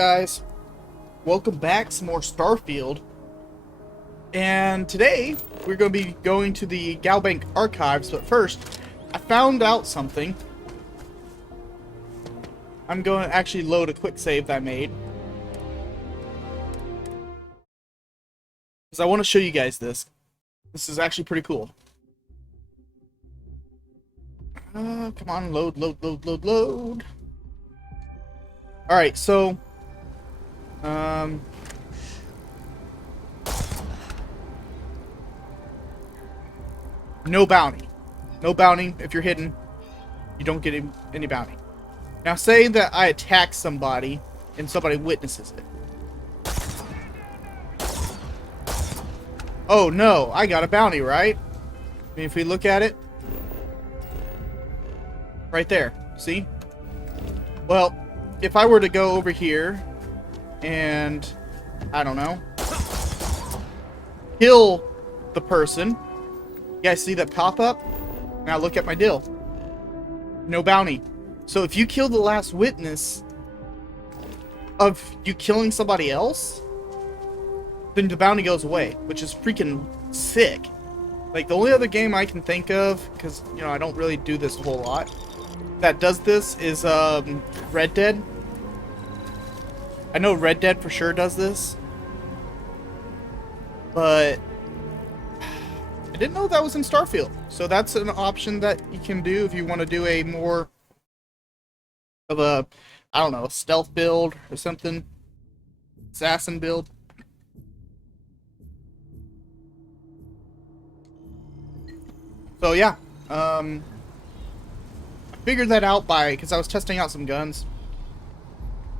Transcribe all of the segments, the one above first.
guys? Welcome back, some more Starfield. And today, we're going to be going to the Galbank archives, but first, I found out something. I'm going to actually load a quick save that I made. Because I want to show you guys this. This is actually pretty cool. Come on, load. Alright, so... no bounty. No bounty if you're hidden. You don't get any bounty. Now say that I attack somebody and somebody witnesses it. Oh no, I got a bounty, right? I mean, if we look at it. Right there, see? Well, if I were to go over here and, I don't know, kill the person, you guys see that pop up? Now look at my deal. No bounty. So if you kill the last witness of you killing somebody else, then the bounty goes away, which is freaking sick. Like, the only other game I can think of, because, you know, I don't really do this a whole lot, that does this is Red Dead. I know Red Dead for sure does this, but I didn't know that was in Starfield. So that's an option that you can do if you want to do a more of a, I don't know, a stealth build or something, assassin build. So yeah, I figured that out because I was testing out some guns,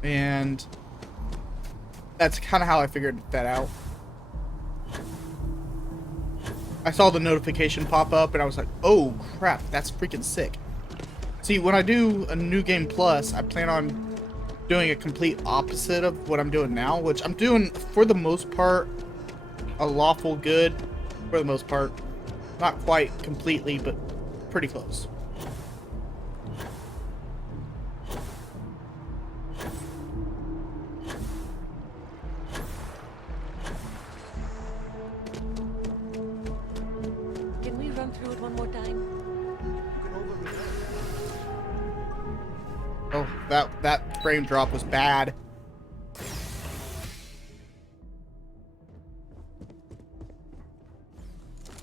and that's kind of how I figured that out. I saw the notification pop up, and I was like, oh crap, that's freaking sick. See, when I do a New Game Plus, I plan on doing a complete opposite of what I'm doing now, which I'm doing, for the most part, a lawful good, for the most part. Not quite completely, but pretty close. Can we run through it one more time? Oh, that frame drop was bad.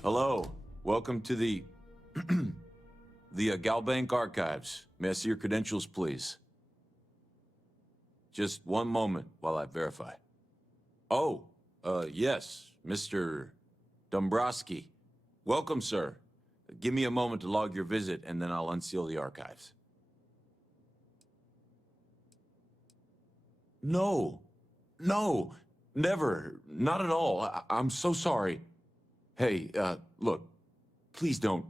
Hello. Welcome to the Galbank archives. May I see your credentials, please? Just one moment while I verify. Oh, yes, Mr. Dombrowski. Welcome, sir. Give me a moment to log your visit, and then I'll unseal the archives. No, never, not at all. I'm so sorry. Hey, look. Please don't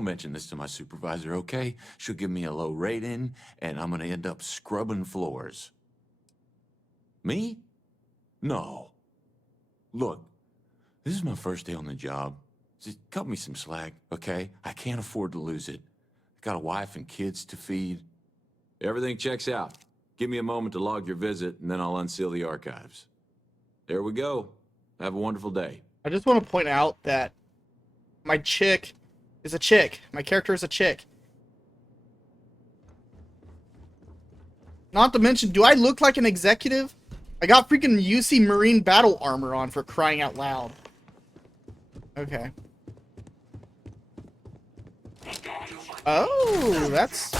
mention this to my supervisor, okay? She'll give me a low rating, and I'm gonna end up scrubbing floors. Me? No. Look, this is my first day on the job. Just cut me some slack, okay? I can't afford to lose it. I got a wife and kids to feed. Everything checks out. Give me a moment to log your visit, and then I'll unseal the archives. There we go. Have a wonderful day. I just want to point out that my chick is a chick. My character is a chick. Not to mention, do I look like an executive? I got freaking UC Marine battle armor on, for crying out loud. Okay. Oh, that's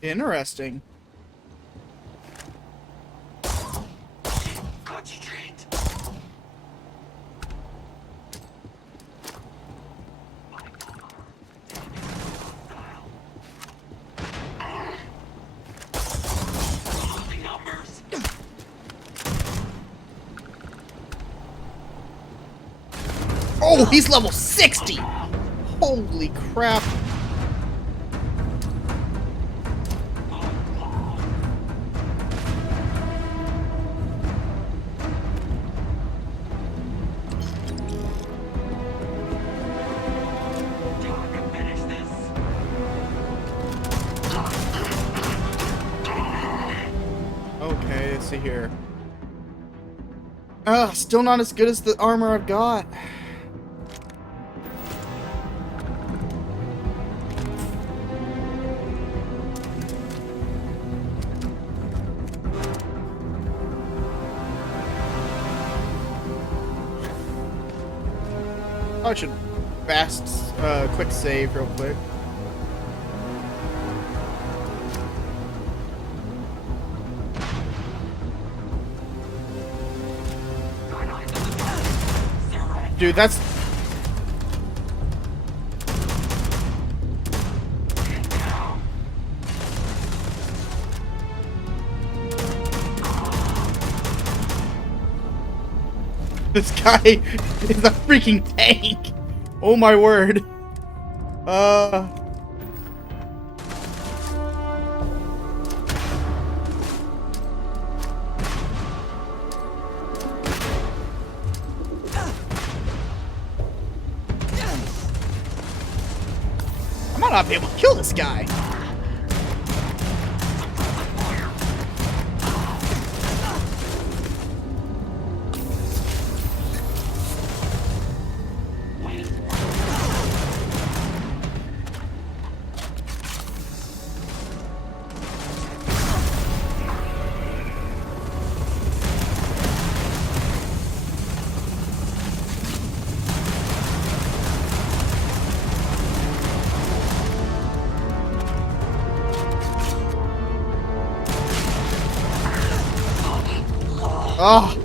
interesting. Oh, he's level 60! Holy crap. let's see here. Still not as good as the armor I've got. I should quick save real quick. Dude, that's... This guy is a freaking tank! Oh my word. I might not be able to kill this guy. Oh,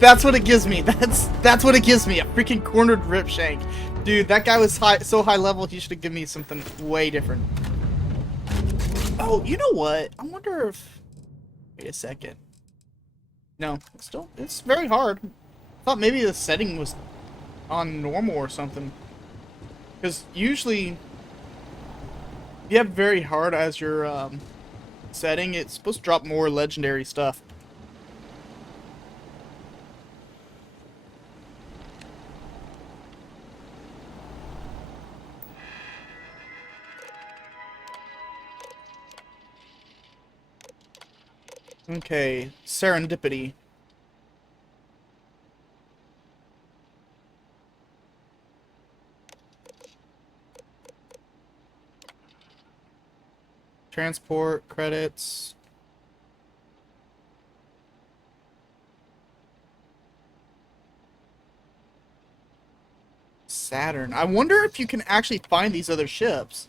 that's what it gives me. That's what it gives me. A freaking cornered rip shank, dude. That guy was so high level. He should have given me something way different. Oh, you know what? I wonder if. Wait a second. No, it's very hard. I thought maybe the setting was on normal or something. Because usually, if you have very hard as your setting, it's supposed to drop more legendary stuff. Okay, serendipity. Transport, credits. Saturn. I wonder if you can actually find these other ships.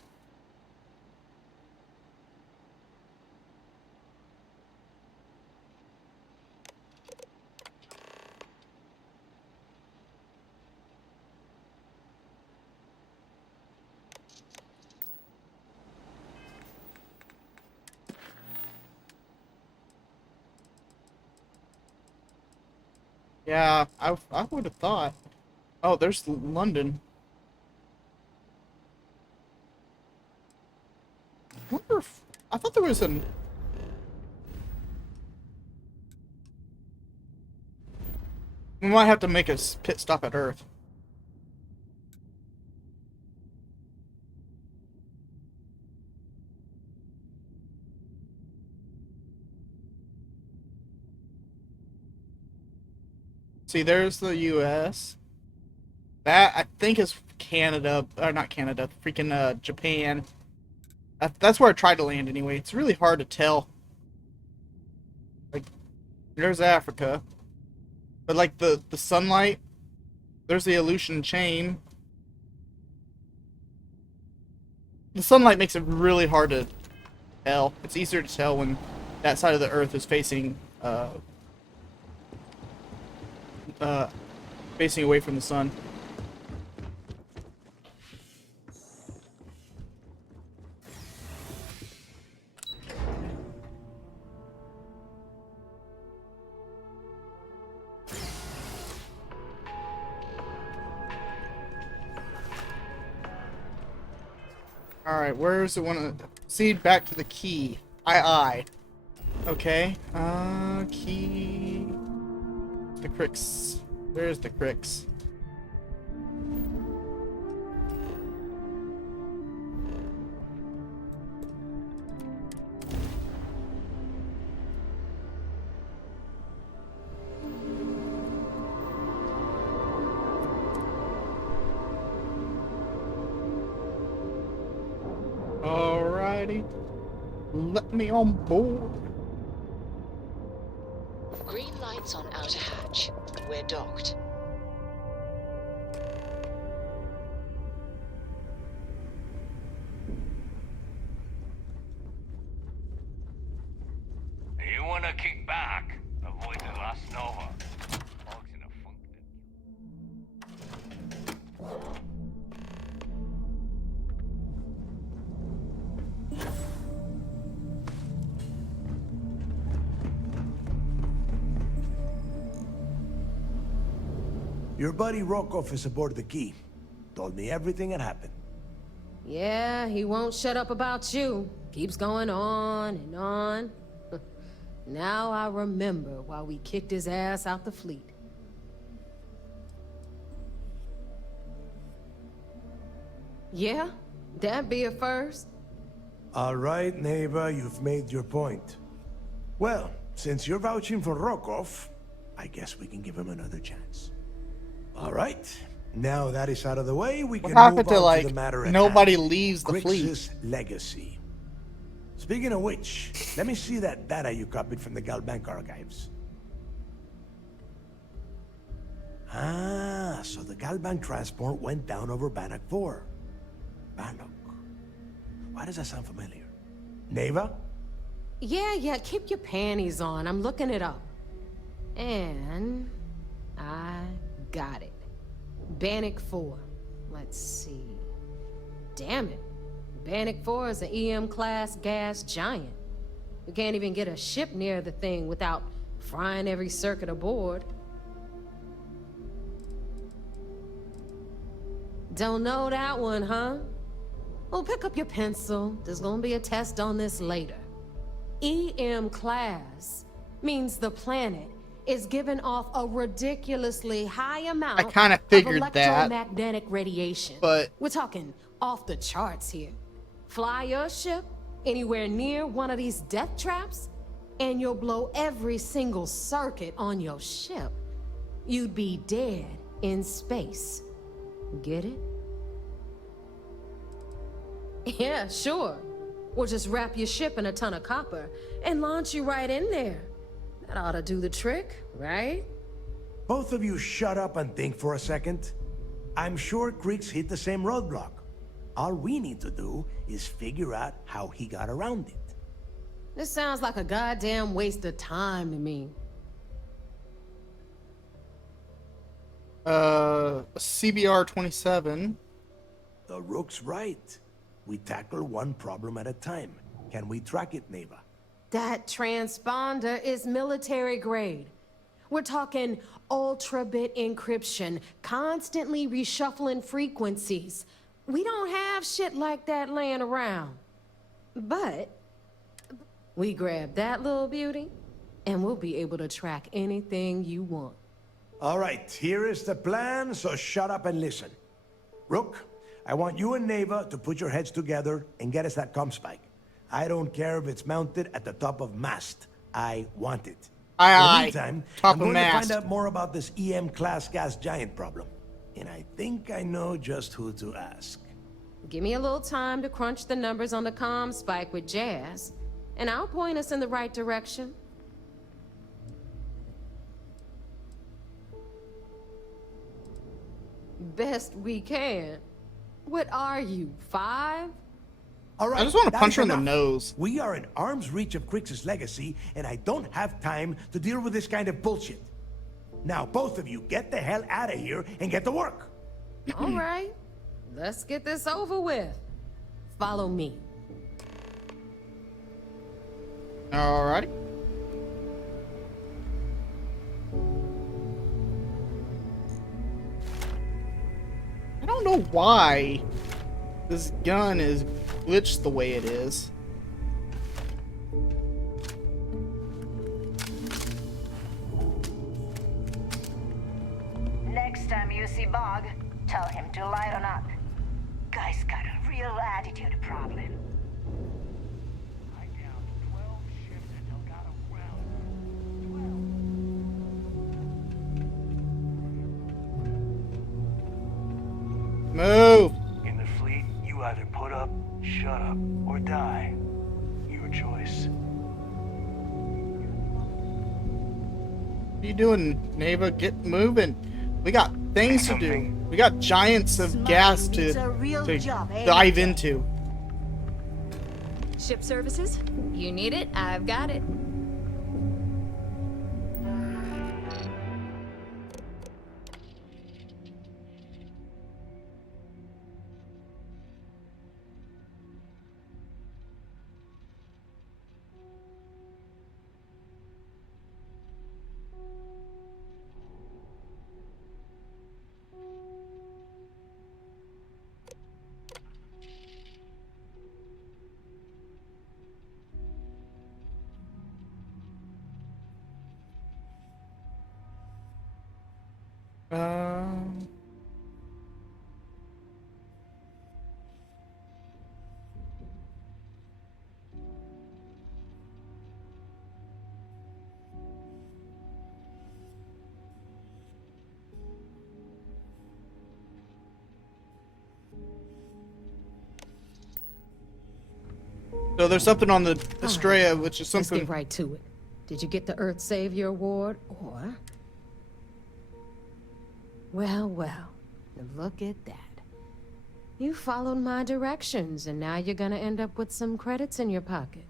Yeah, I would have thought. Oh, there's London. I wonder if... I thought there was an... We might have to make a pit stop at Earth. See, there's the U.S. That, I think, is Canada. Or not Canada. Freaking, Japan. That's where I tried to land anyway. It's really hard to tell. Like, there's Africa. But, like, the sunlight, there's the Aleutian chain. The sunlight makes it really hard to tell. It's easier to tell when that side of the Earth is facing facing away from the sun. Alright, where's the one? Seed back to the key. I. Okay. Key. The Crix. Where's the Crix? ready. Let me on board. Green lights on outer hatch. We're docked. You wanna kick back? Avoid the last Nova. Fog's in a funk. Your buddy Rokov is aboard the Key. Told me everything that happened. Yeah, he won't shut up about you. Keeps going on and on. Now I remember why we kicked his ass out the fleet. Yeah, that'd be a first. All right, Neva, you've made your point. Well, since you're vouching for Rokov, I guess we can give him another chance. All right. Now that is out of the way, we What can happened move to, on like, to the matter at nobody hand. leaves the fleet? Grix's legacy. Speaking of which, let me see that data you copied from the Galbank archives. Ah, so the Galbank transport went down over Bannock 4. Bannock. Why does that sound familiar? Neva? Yeah, keep your panties on. I'm looking it up. And I got it. Bannock 4. Let's see. Damn it. Bannock 4 is an EM-class gas giant. You can't even get a ship near the thing without frying every circuit aboard. Don't know that one, huh? Well, pick up your pencil. There's gonna be a test on this later. EM-class means the planet is giving off a ridiculously high amount I kinda figured of that, electromagnetic radiation. but We're talking off the charts here. Fly your ship anywhere near one of these death traps, and you'll blow every single circuit on your ship. You'd be dead in space. Get it? Yeah, sure. Or just wrap your ship in a ton of copper and launch you right in there. That ought to do the trick, right? Both of you shut up and think for a second. I'm sure Grix hit the same roadblock. All we need to do is figure out how he got around it. This sounds like a goddamn waste of time to me. CBR 27. The Rook's right. We tackle one problem at a time. Can we track it, Neva? That transponder is military grade. We're talking ultra-bit encryption, constantly reshuffling frequencies. We don't have shit like that laying around. But we grab that little beauty, and we'll be able to track anything you want. All right, here is the plan, so shut up and listen. Rook, I want you and Neva to put your heads together and get us that comm spike. I don't care if it's mounted at the top of mast. I want it. Aye, In the aye. meantime, Top I'm of going to mast. find out more about this EM-class gas giant problem. And I think I know just who to ask. Give me a little time to crunch the numbers on the comm spike with Jazz, and I'll point us in the right direction. Best we can. What are you, 5? All right, I just want to that punch is her in the enough. nose. We are in arm's reach of Grix's legacy, and I don't have time to deal with this kind of bullshit. Now, both of you, get the hell out of here and get to work. All right, let's get this over with. Follow me. Alrighty. I don't know why this gun is glitched the way it is. Next time you see Bog, tell him to lighten up. Guy's got a real attitude problem. I downed 12 ships and Delgado ground. 12. Move! In the fleet, you either put up Shut up or die. Your choice. What are you doing, Neva? Get moving. We got things to do. We got giants of gas to dive into. Ship services? You need it, I've got it. Um, so there's something on the Estrella, which is Let's something. get right to it. Did you get the Earth Savior Award, or... Well, well, look at that. You followed my directions, and now you're gonna end up with some credits in your pocket.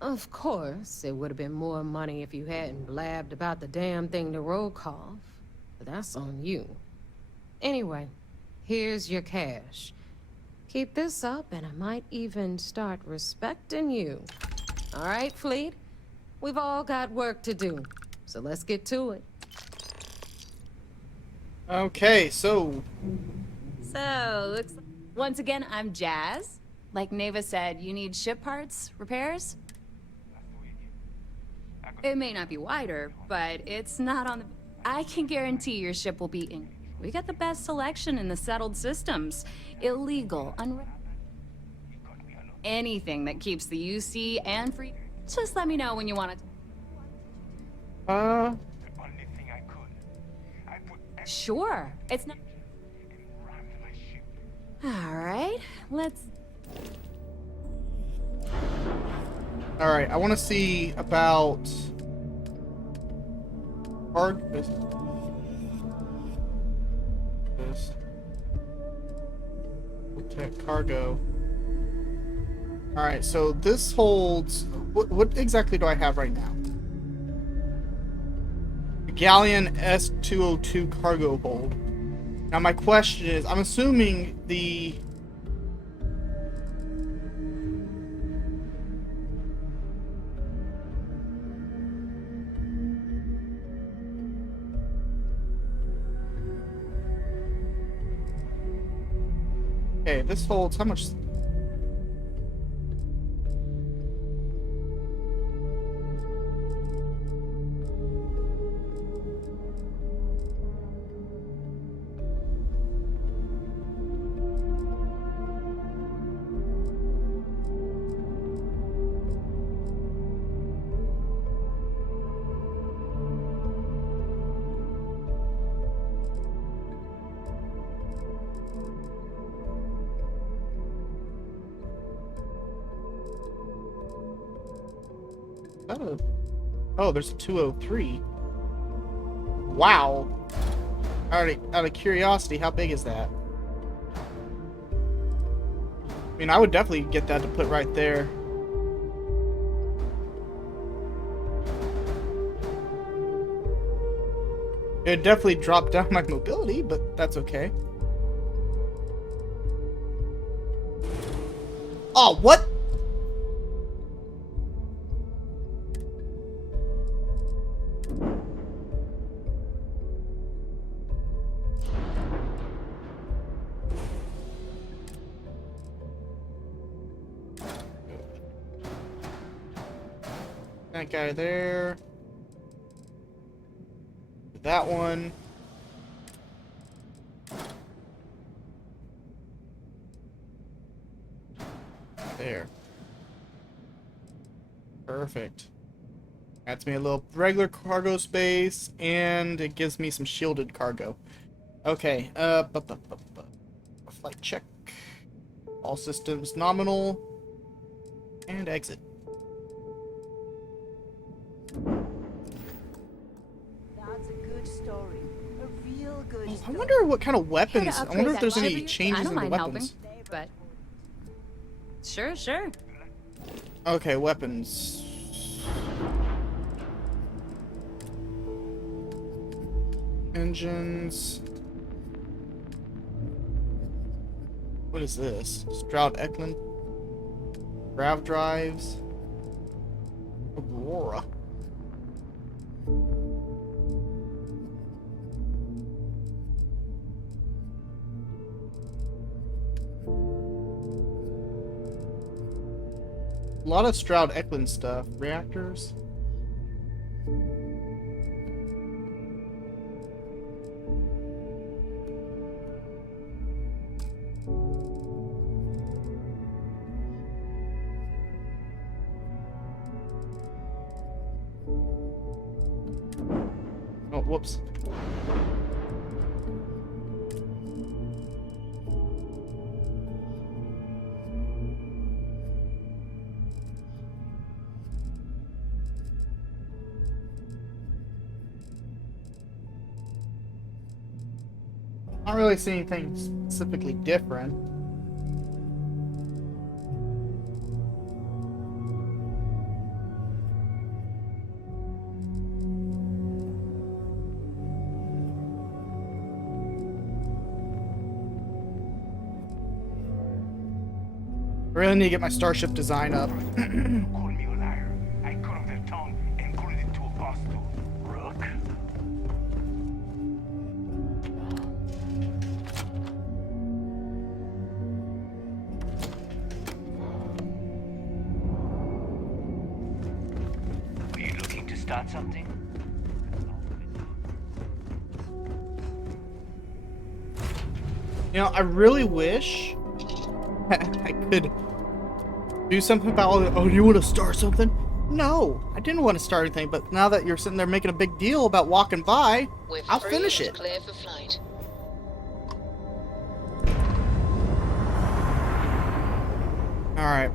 Of course, it would have been more money if you hadn't blabbed about the damn thing to Rokov, but that's on you. Anyway, here's your cash. Keep this up, and I might even start respecting you. All right, Fleet? We've all got work to do, so let's get to it. Okay, so So, looks like... Once again, I'm Jazz. Like Neva said, you need ship parts, repairs? It may not be wider, but it's not on the... I can guarantee your ship will be in... We got the best selection in the settled systems. Illegal, anything that keeps the UC and free... Just let me know when you want it. Sure, it's not... Alright, let's... all right. I want to see about this. Protect cargo. All right. So this holds. What exactly do I have right now? The Galleon S-202 cargo hold. Now my question is, I'm assuming the... Okay, this holds how much? Oh, there's a 203. Wow. Out of curiosity, how big is that? I mean, I would definitely get that to put right there. It would definitely drop down my mobility, but that's okay. Oh, what? That guy there. That one. There. Perfect. That's me a little regular cargo space, and it gives me some shielded cargo. Okay, flight check. All systems nominal. And exit. That's a good story. A real good I story. wonder what kind of weapons. I upgrade wonder if that there's ship any of yours? changes I don't in the mind weapons. helping, but sure. Okay, weapons. Engines. What is this? Stroud Eklund. Grav drives. Aurora. A lot of Stroud Eklund stuff. Reactors. Oh, whoops. Not really see anything specifically different. I really need to get my starship design up. Call me a liar. I cut off their tongue and glued it to a boss tool. Rook. Are you looking to start something? You know, I really wish I could do something about, oh, you want to start something? No, I didn't want to start anything, but now that you're sitting there making a big deal about walking by, We're I'll free finish and it. clear for flight. Alright.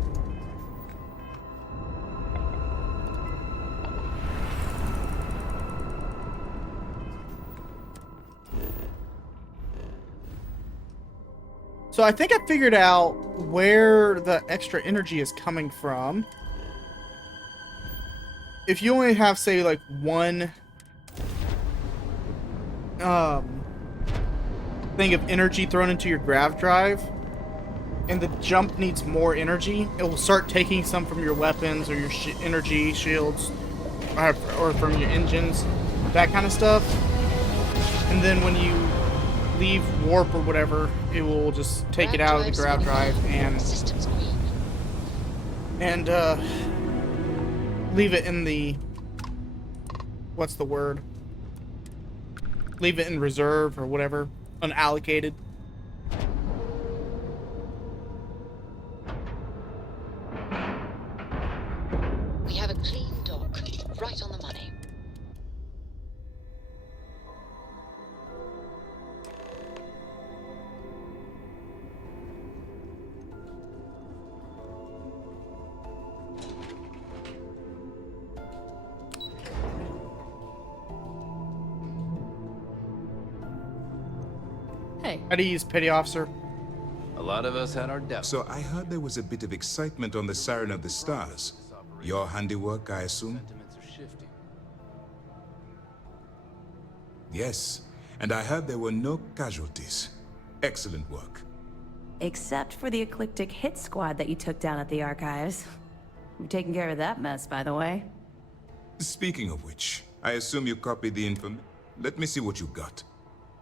So I think I figured out where the extra energy is coming from. If you only have, say, like one thing of energy thrown into your grav drive, and the jump needs more energy, it will start taking some from your weapons or your energy shields, or from your engines, that kind of stuff. And then when you leave warp or whatever, it will just take it out of the grav drive Systems green. and leave it in the, what's the word? Leave it in reserve or whatever, unallocated. We have a clean dock, right on the money. Hey, How do you use petty officer? A lot of us had our doubts. So I heard there was a bit of excitement on the Siren of the Stars. Your handiwork, I assume? Sentiments are shifting. Yes, and I heard there were no casualties. Excellent work. Except for the eclectic hit squad that you took down at the archives. You've taken care of that mess, by the way. Speaking of which, I assume you copied the info. Let me see what you got.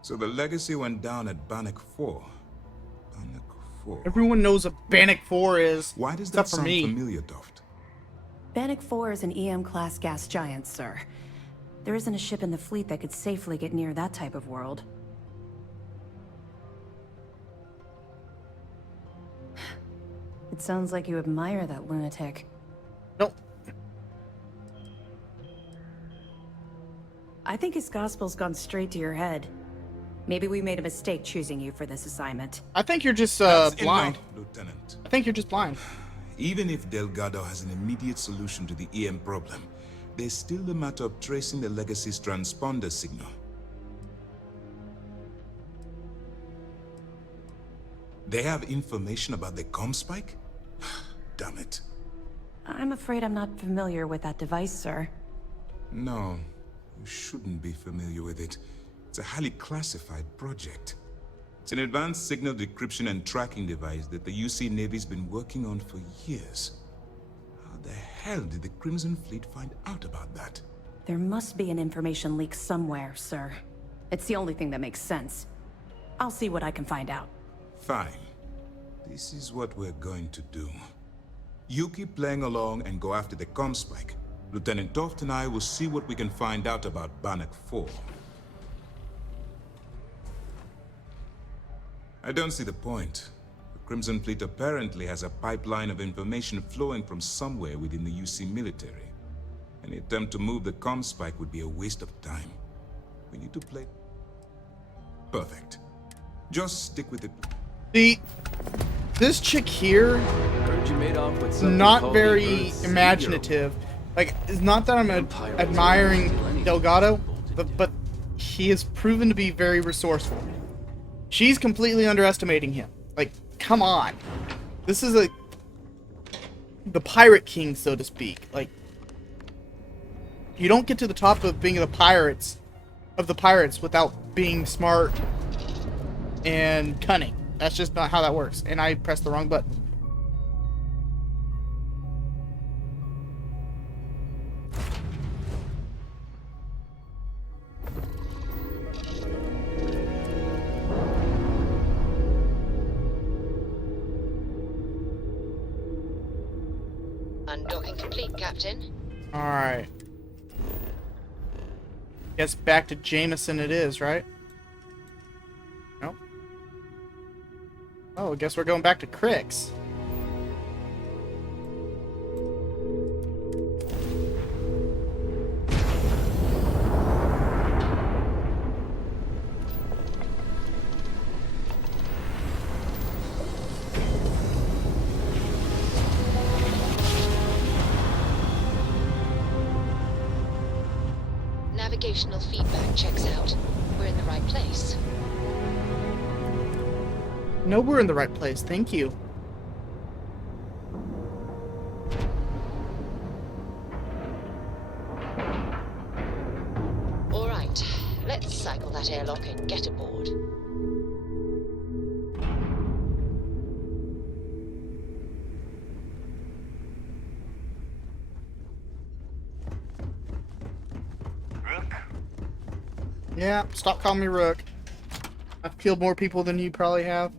So the legacy went down at Bannock 4. Bannock 4. Everyone knows what Bannock 4 is. Why does that except for sound me. familiar, Doft? Bannock 4 is an EM-class gas giant, sir. There isn't a ship in the fleet that could safely get near that type of world. It sounds like you admire that lunatic. Nope. I think his gospel's gone straight to your head. Maybe we made a mistake choosing you for this assignment. I think you're just That's blind. enough, Lieutenant. I think you're just blind. Even if Delgado has an immediate solution to the EM problem, there's still the matter of tracing the Legacy's transponder signal. They have information about the comm spike? Damn it. I'm afraid I'm not familiar with that device, sir. No, you shouldn't be familiar with it. It's a highly classified project. It's an advanced signal decryption and tracking device that the UC Navy's been working on for years. How the hell did the Crimson Fleet find out about that? There must be an information leak somewhere, sir. It's the only thing that makes sense. I'll see what I can find out. Fine. This is what we're going to do. You keep playing along and go after the comm spike. Lieutenant Toft and I will see what we can find out about Bannock 4. I don't see the point. The Crimson Fleet apparently has a pipeline of information flowing from somewhere within the UC military. Any attempt to move the comm spike would be a waste of time. We need to play... Perfect. Just stick with it. See, this chick here, Heard you made off with something not called the very Earth's imaginative. Like, it's not that I'm admiring Delgado, but he has proven to be very resourceful. She's completely underestimating him. Like, come on. This is the Pirate King, so to speak. Like, you don't get to the top of being the pirates without being smart and cunning. That's just not how that works. And I pressed the wrong button. Undocking complete, Captain. Alright. Guess back to Jameson it is, right? Nope. Oh, I guess we're going back to Crix. Navigational feedback checks out. We're in the right place. No, we're in the right place. Thank you. All right, let's cycle that airlock and get aboard. Rook? Yeah, stop calling me Rook. I've killed more people than you probably have.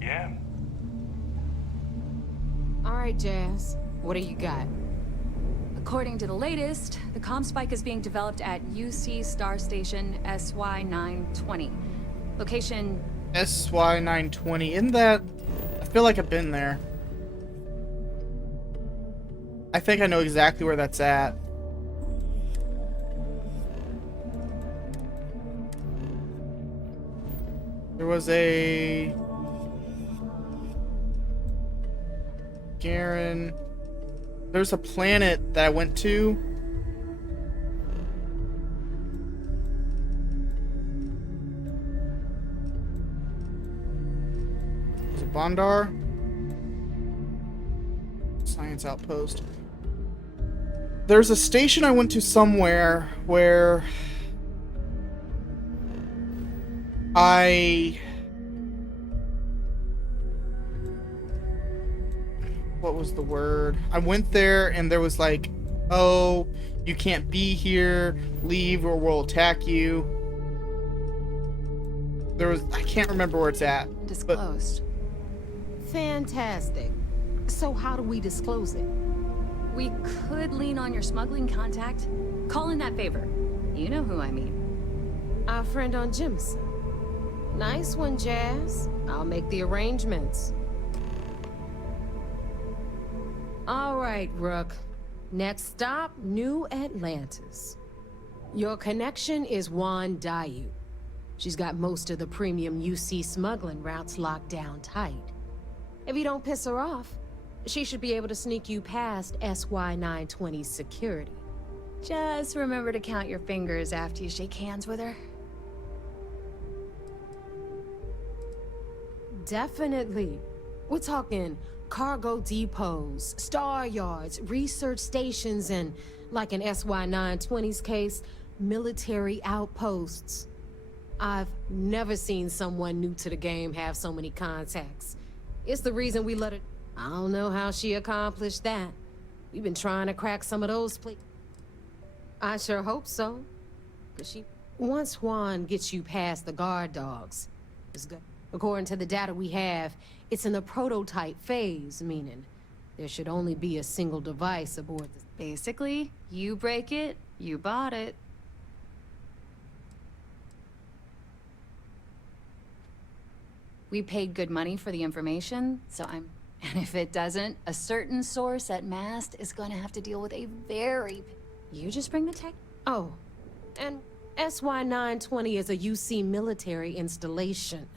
Yeah? Alright, Jazz. What do you got? According to the latest, the comm spike is being developed at UC Star Station SY-920. Location... SY-920. Isn't that... I feel like I've been there. I think I know exactly where that's at. There was a... Garen... There's a planet that I went to. Is it Bondar? Science Outpost. There's a station I went to somewhere where what was the word? I went there and there was like, oh, you can't be here, leave or we'll attack you. There was, I can't remember where it's at. Disclosed. Fantastic. So how do we disclose it? We could lean on your smuggling contact. Call in that favor. You know who I mean. Our friend on Jimson. Nice one, Jazz. I'll make the arrangements. All right, Rook. Next stop, New Atlantis. Your connection is Juan Dayu. She's got most of the premium UC smuggling routes locked down tight. If you don't piss her off, she should be able to sneak you past SY-920's security. Just remember to count your fingers after you shake hands with her. Definitely. We're talking cargo depots, star yards, research stations, and, like in SY-920's case, military outposts. I've never seen someone new to the game have so many contacts. It's the reason we let her... I don't know how she accomplished that. We've been trying to crack some of those I sure hope so. 'Cause once Juan gets you past the guard dogs, it's good. According to the data we have, it's in the prototype phase, meaning there should only be a single device aboard the... Basically, you break it, you bought it. We paid good money for the information, so I'm... And if it doesn't, a certain source at Mast is gonna have to deal with a very... You just bring the tech... Oh, and SY-920 is a UC military installation.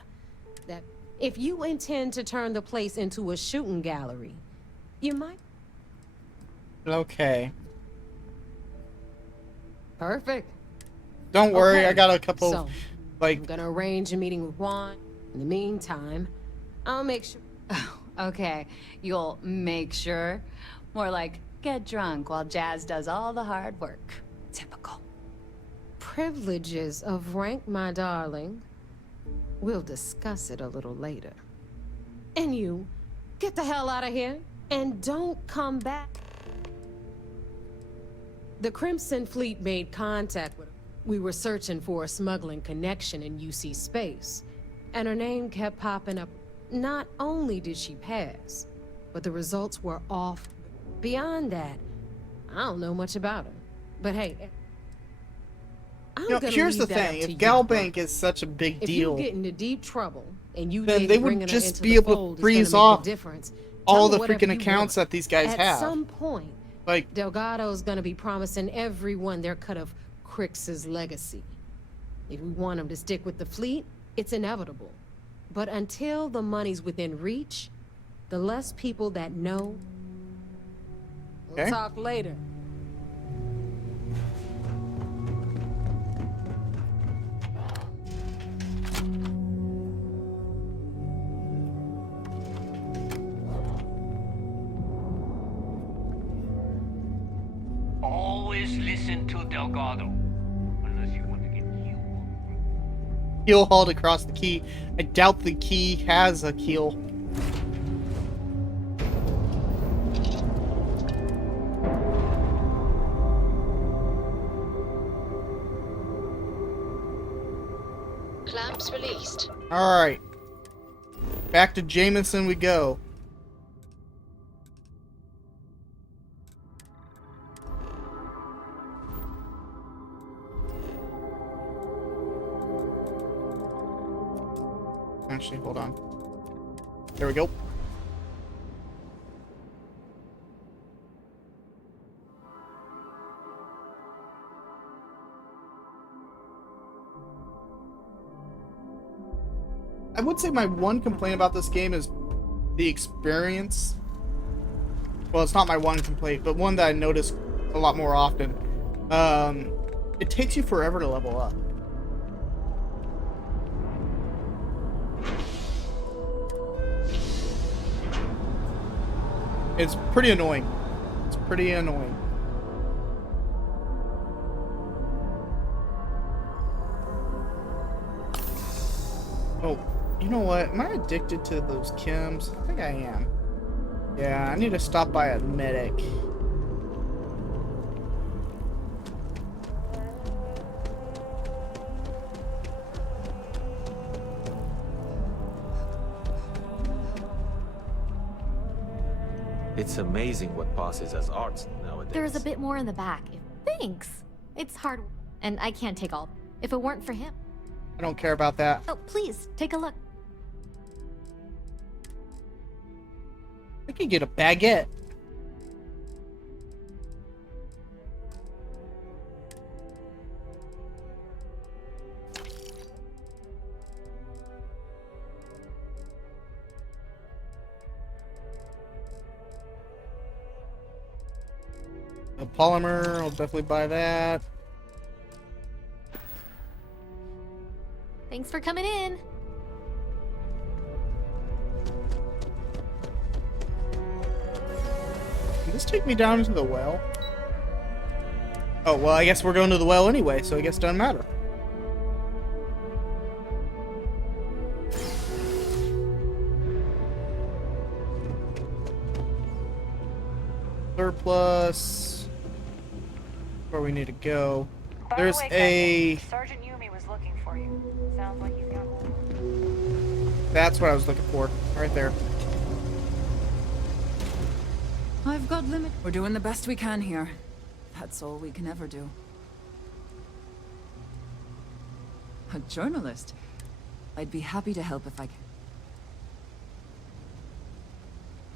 That if you intend to turn the place into a shooting gallery, you might... Okay. Perfect. Don't worry, Okay, I got a couple, so, like... I'm gonna arrange a meeting with Juan. In the meantime, I'll make sure... Oh, okay. You'll make sure. More like, get drunk while Jazz does all the hard work. Typical. Privileges of rank, my darling. We'll discuss it a little later. And you, get the hell out of here, and don't come back. The Crimson Fleet made contact with her. We were searching for a smuggling connection in UC space, and her name kept popping up. Not only did she pass, but the results were off. Beyond that, I don't know much about her. But hey, here's the thing. If Galbank is such a big deal, if you get into deep trouble and you then think they bringing would her just into be the able fold to is gonna freeze make a off difference, all tell the her whatever freaking you accounts want. that these guys At have. some point, Like, Delgado's gonna be promising everyone their cut of Crix's legacy. If we want him to stick with the fleet, it's inevitable. But until the money's within reach, the less people that know... We'll Okay. talk later. Always listen to Delgado. Unless you want to get killed. keel hauled across the key. I doubt the key has a keel. Clamps released. Alright. Back to Jameson we go. Actually, hold on. There we go. I would say my one complaint about this game is the experience. Well, it's not my one complaint, but one that I notice a lot more often. It takes you forever to level up. It's pretty annoying. It's pretty annoying. Oh, you know what? Am I addicted to those chems? I think I am. Yeah, I need to stop by a medic. It's amazing what passes as art nowadays. There's a bit more in the back. Thanks. It's hard, and I can't take all. If it weren't for him. I don't care about that. Oh, please, take a look. I could get a baguette. A polymer, I'll definitely buy that. Thanks for coming in. Can this take me down into the well? Oh, well, I guess we're going to the well anyway, so I guess it doesn't matter. Surplus. Where we need to go. There's a... Sergeant Yumi was looking for you. Sounds like he's got more. That's what I was looking for. Right there. I've got limit. We're doing the best we can here. That's all we can ever do. A journalist? I'd be happy to help if I can.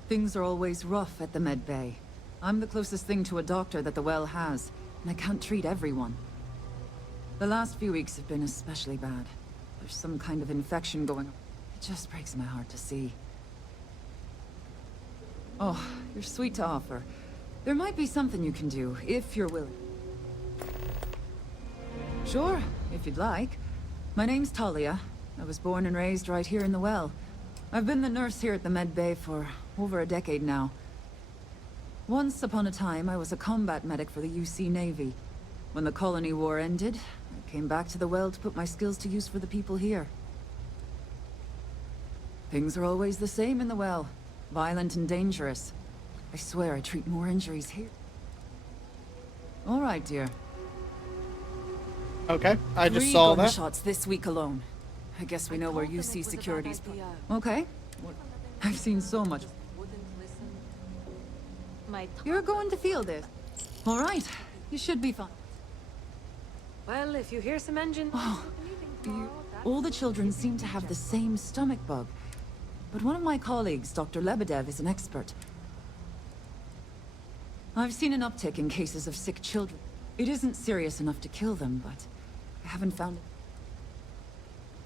Things are always rough at the med bay. I'm the closest thing to a doctor that the well has, and I can't treat everyone. The last few weeks have been especially bad. There's some kind of infection going on. It just breaks my heart to see. Oh, you're sweet to offer. There might be something you can do, if you're willing. Sure, if you'd like. My name's Talia. I was born and raised right here in the well. I've been the nurse here at the med bay for over a decade now. Once upon a time, I was a combat medic for the UC Navy. When the colony war ended, I came back to the well to put my skills to use for the people here. Things are always the same in the well. Violent and dangerous. I swear I treat more injuries here. All right, dear. Okay, I just saw that. 3 gunshots this week alone. I guess we know where UC Security's... Okay. I've seen so much. You're going to feel this. All right. You should be fine. Well, if you hear some engine... Oh, all the children seem to have the same stomach bug. But one of my colleagues, Dr. Lebedev, is an expert. I've seen an uptick in cases of sick children. It isn't serious enough to kill them, but I haven't found it.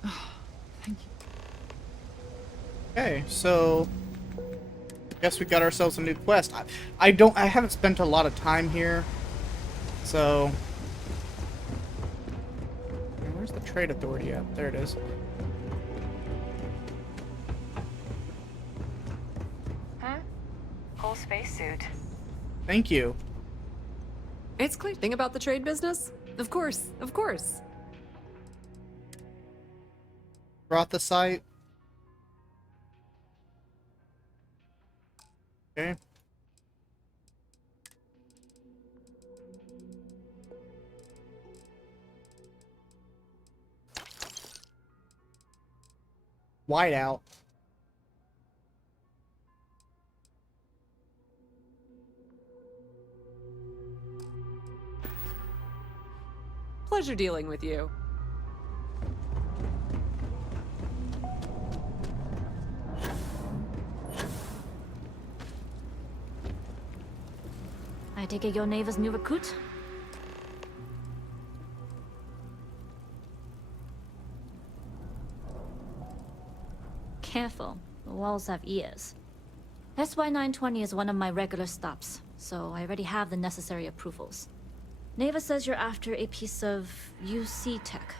Oh, thank you. Okay, so guess we got ourselves a new quest. I haven't spent a lot of time here, so where's the trade authority at? There it is. Cool spacesuit. Thank you. It's clear. Thing about the trade business? Of course, of course. Brought the site. Okay. Whiteout. Pleasure dealing with you. I take it your neighbor's new recruit? Careful, the walls have ears. SY-920 is one of my regular stops, so I already have the necessary approvals. Neva says you're after a piece of UC tech.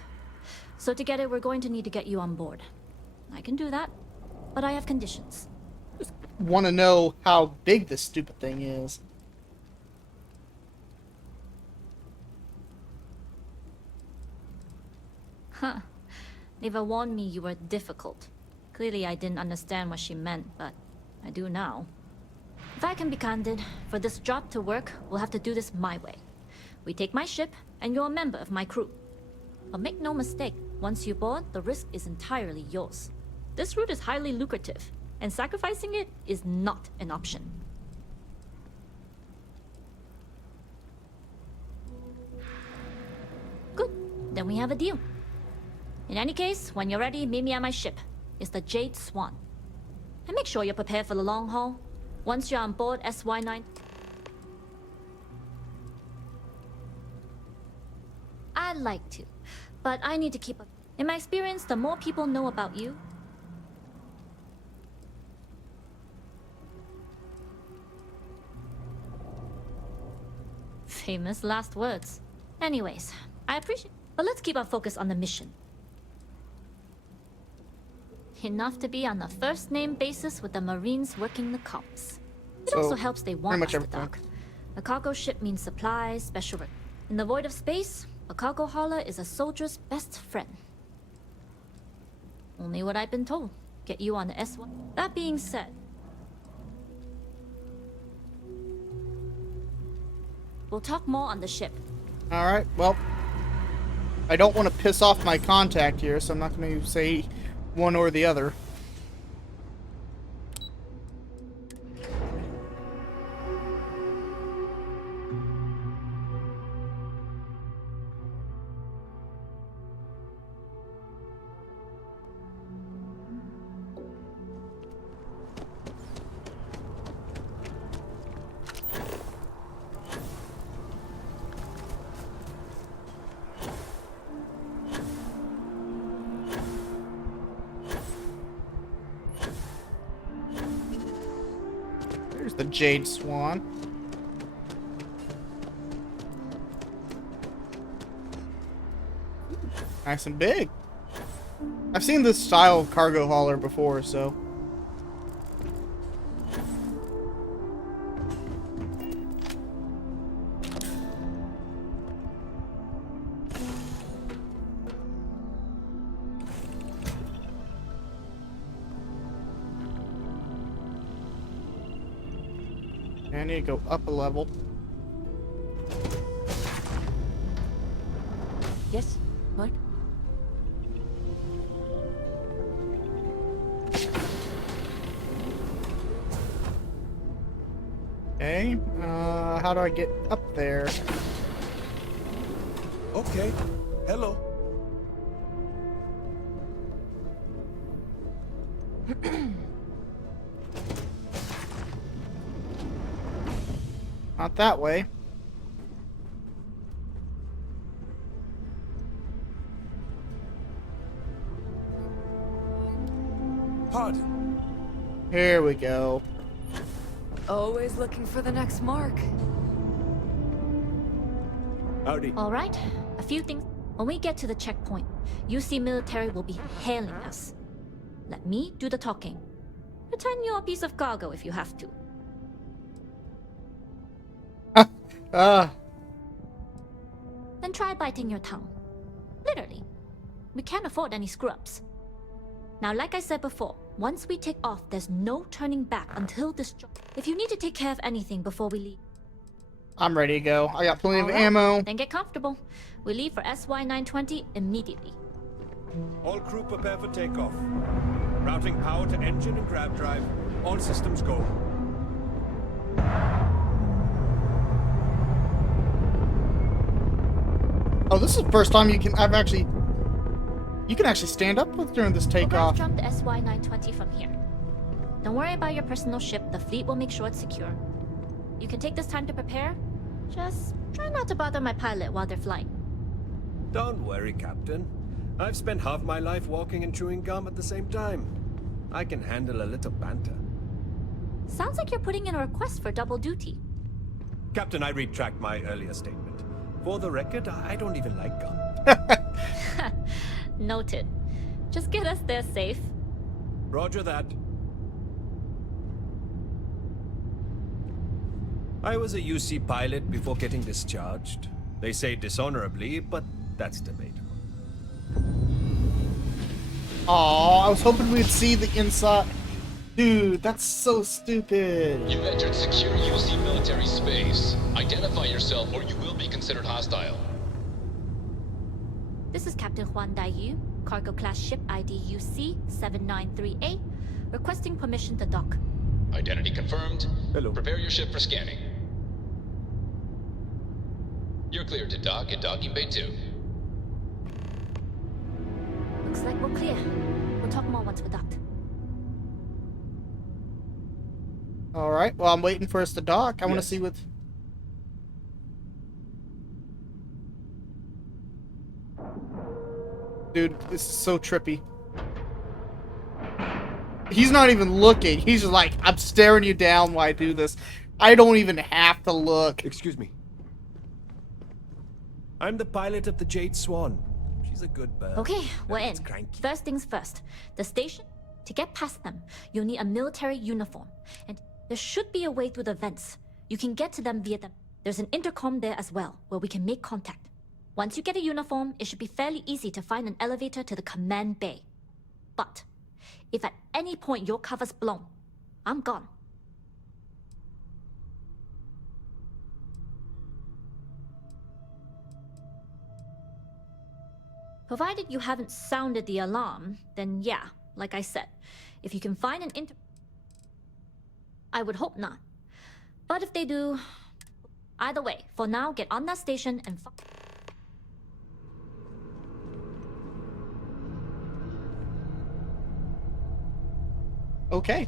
So to get it, we're going to need to get you on board. I can do that, but I have conditions. Just want to know how big this stupid thing is. Huh. Neva warned me you were difficult. Clearly I didn't understand what she meant, but I do now. If I can be candid, for this job to work, we'll have to do this my way. We take my ship, and you're a member of my crew. But make no mistake, once you board, the risk is entirely yours. This route is highly lucrative, and sacrificing it is not an option. Good, then we have a deal. In any case, when you're ready, meet me at my ship. It's the Jade Swan. And make sure you're prepared for the long haul. Once you're on board SY-9... I'd like to, but I need to keep up. In my experience, the more people know about you, Famous last words. Anyways, I appreciate... But let's keep our focus on the mission. Enough to be on a first-name basis with the Marines working the comms. It also helps they want us to dock. A cargo ship means supplies, special... In the void of space, a cargo hauler is a soldier's best friend. Only what I've been told. Get you on the S1. That being said... We'll talk more on the ship. Alright, well... I don't want to piss off my contact here, so I'm not going to say one or the other. The Jade Swan. Nice and big. I've seen this style of cargo hauler before, so. I need to go up a level. Yes, what? Okay, how do I get up there? Okay, hello. Not that way. Pardon. Here we go. Always looking for the next mark. Howdy. All right, a few things. When we get to the checkpoint, UC military will be hailing us. Let me do the talking. Pretend you're a piece of cargo if you have to. Then try biting your tongue. Literally. We can't afford any screw-ups. Now, like I said before, once we take off, there's no turning back until this job. If you need to take care of anything before we leave... I'm ready to go. I got plenty of All right, ammo. Then get comfortable. We leave for SY-920 immediately. All crew prepare for takeoff. Routing power to engine and grav drive. All systems go. Oh, this is the first time you can actually stand up with during this takeoff. We'll jump the SY-920 from here. Don't worry about your personal ship. The fleet will make sure it's secure. You can take this time to prepare. Just try not to bother my pilot while they're flying. Don't worry, Captain. I've spent half my life walking and chewing gum at the same time. I can handle a little banter. Sounds like you're putting in a request for double duty. Captain, I retract my earlier statement. For the record, I don't even like gum. Noted. Just get us there safe. Roger that. I was a UC pilot before getting discharged. They say dishonorably, but that's debatable. Aw, I was hoping we'd see the inside. Dude, that's so stupid. You've entered secure UC military space. Identify yourself or you will be considered hostile. This is Captain Huan Daiyu, cargo class ship ID UC-793A, requesting permission to dock. Identity confirmed. Hello. Prepare your ship for scanning. You're cleared to dock at docking bay 2. Looks like we're clear. We'll talk more once we're docked. Alright, well, I'm waiting for us to dock. I want to see what... Dude, this is so trippy. He's not even looking. He's just like, I'm staring you down while I do this. I don't even have to look. Excuse me. I'm the pilot of the Jade Swan. She's a good bird. Okay, we're in. It's cranky. First things first. The station, to get past them, you'll need a military uniform. And there should be a way through the vents. You can get to them via them. There's an intercom there as well, where we can make contact. Once you get a uniform, it should be fairly easy to find an elevator to the command bay. But if at any point your cover's blown, I'm gone. Provided you haven't sounded the alarm, then yeah, like I said, if you can find an I would hope not. But if they do... Either way, for now, get on that station and Okay.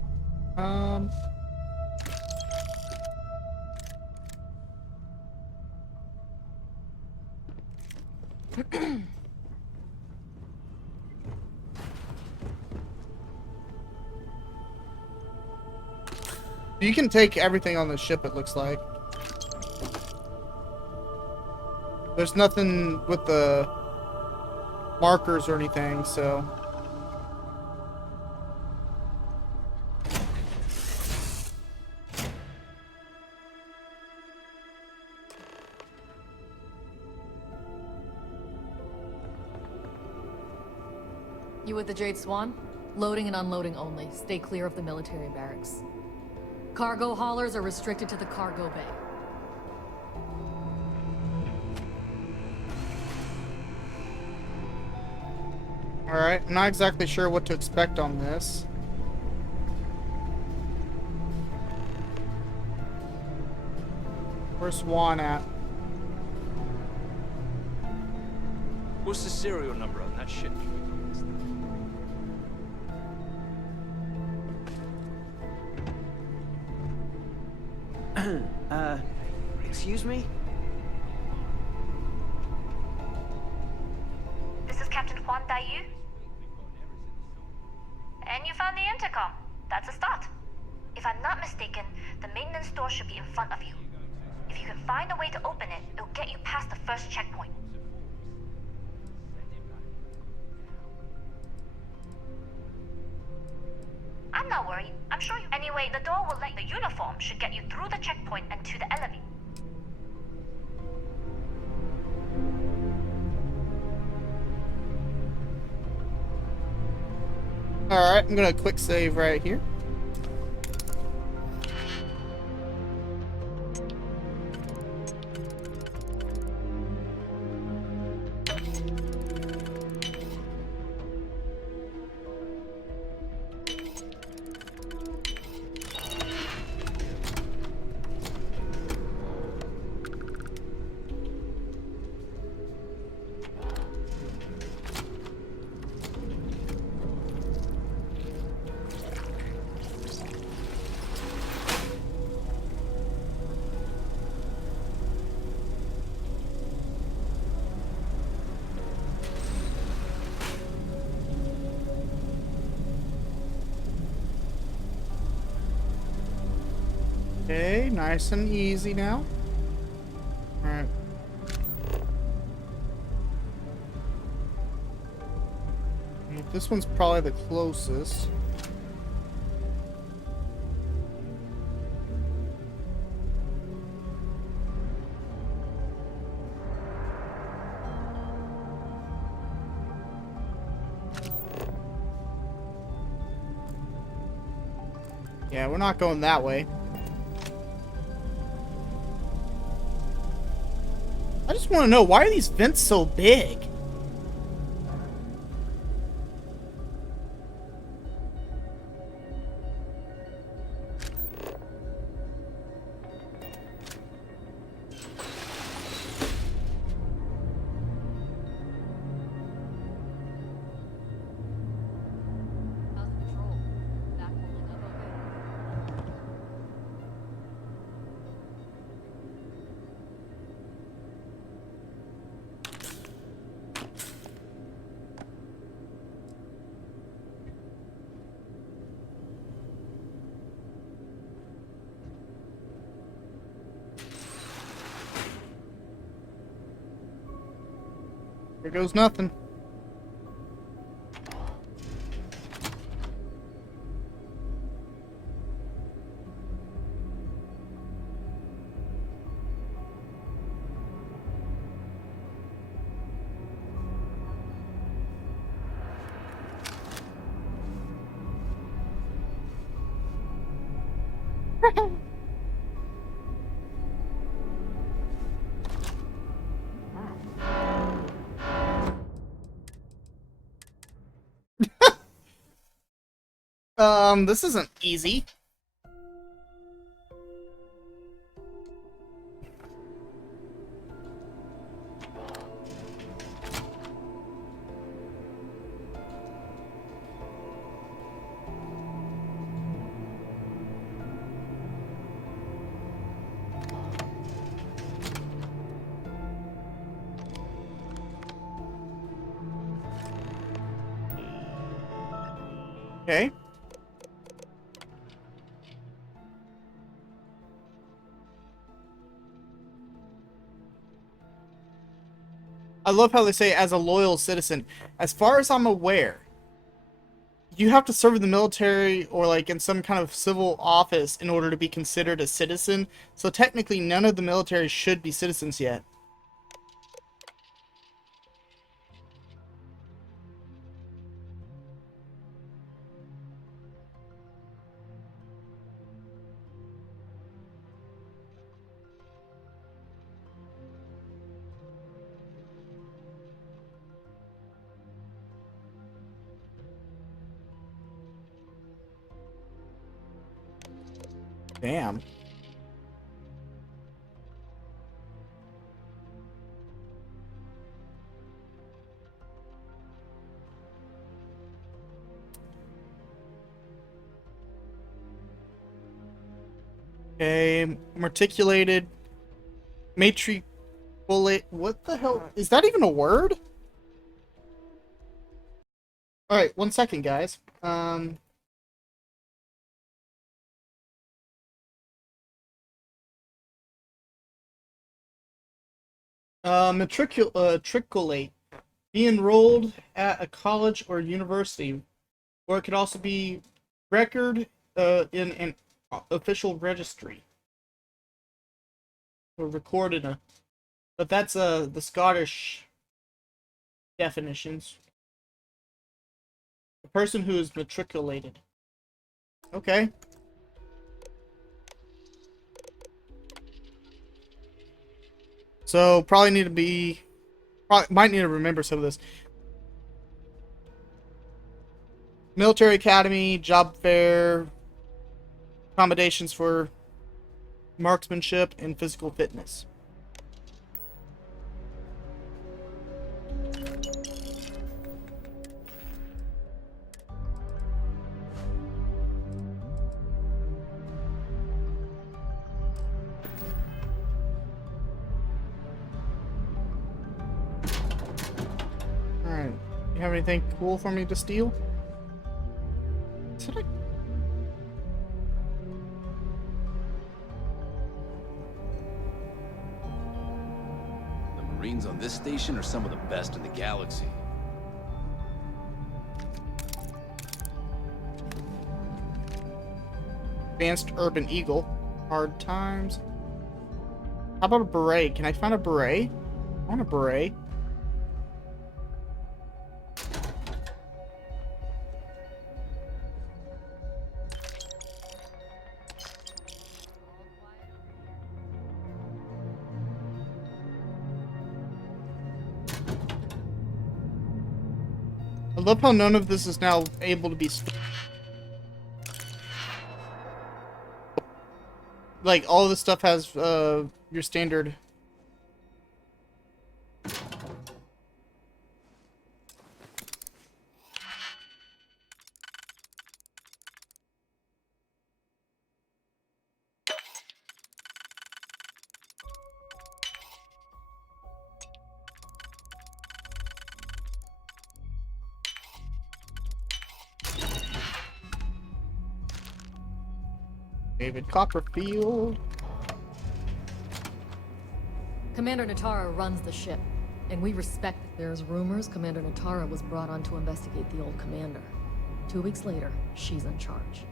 You can take everything on the ship, it looks like. There's nothing with the markers or anything, so... You with the Jade Swan? Loading and unloading only. Stay clear of the military barracks. Cargo haulers are restricted to the cargo bay. Alright, I'm not exactly sure what to expect on this. Where's Swan at? What's the serial number on that ship? Excuse me? This is Captain Huan Daiyu. And you found the intercom. That's a start. If I'm not mistaken, the maintenance door should be in front of you. If you can find a way to open it, it'll get you past the first checkpoint. I'm not worried. I'm sure you... Anyway, the door will let the uniform should get you through the checkpoint and to the elevator. Alright, I'm gonna quick save right here. Okay, nice and easy now. Alright. This one's probably the closest. Yeah, we're not going that way. I just want to know, why are these vents so big? Here goes nothing. This isn't easy. Okay. I love how they say as a loyal citizen. As far as I'm aware, you have to serve in the military or like in some kind of civil office in order to be considered a citizen. So technically none of the military should be citizens yet. Damn. Okay, matriculated, matriculate. What the hell? Is that even a word? Alright, 1 second, guys. Matriculate. Be enrolled at a college or university, or it could also be record in an official registry, or record in a. But that's the Scottish definitions. A person who is matriculated. Okay. So probably might need to remember some of this. Military academy, job fair, accommodations for marksmanship and physical fitness. Alright. You have anything cool for me to steal? The Marines on this station are some of the best in the galaxy. Advanced Urban Eagle. Hard times. How about a beret? Can I find a beret? I want a beret. I love how none of this is now able to be like all of this stuff has your standard. David Copperfield. Commander Natara runs the ship. And we respect that. There's rumors Commander Natara was brought on to investigate the old commander. 2 weeks later, she's in charge.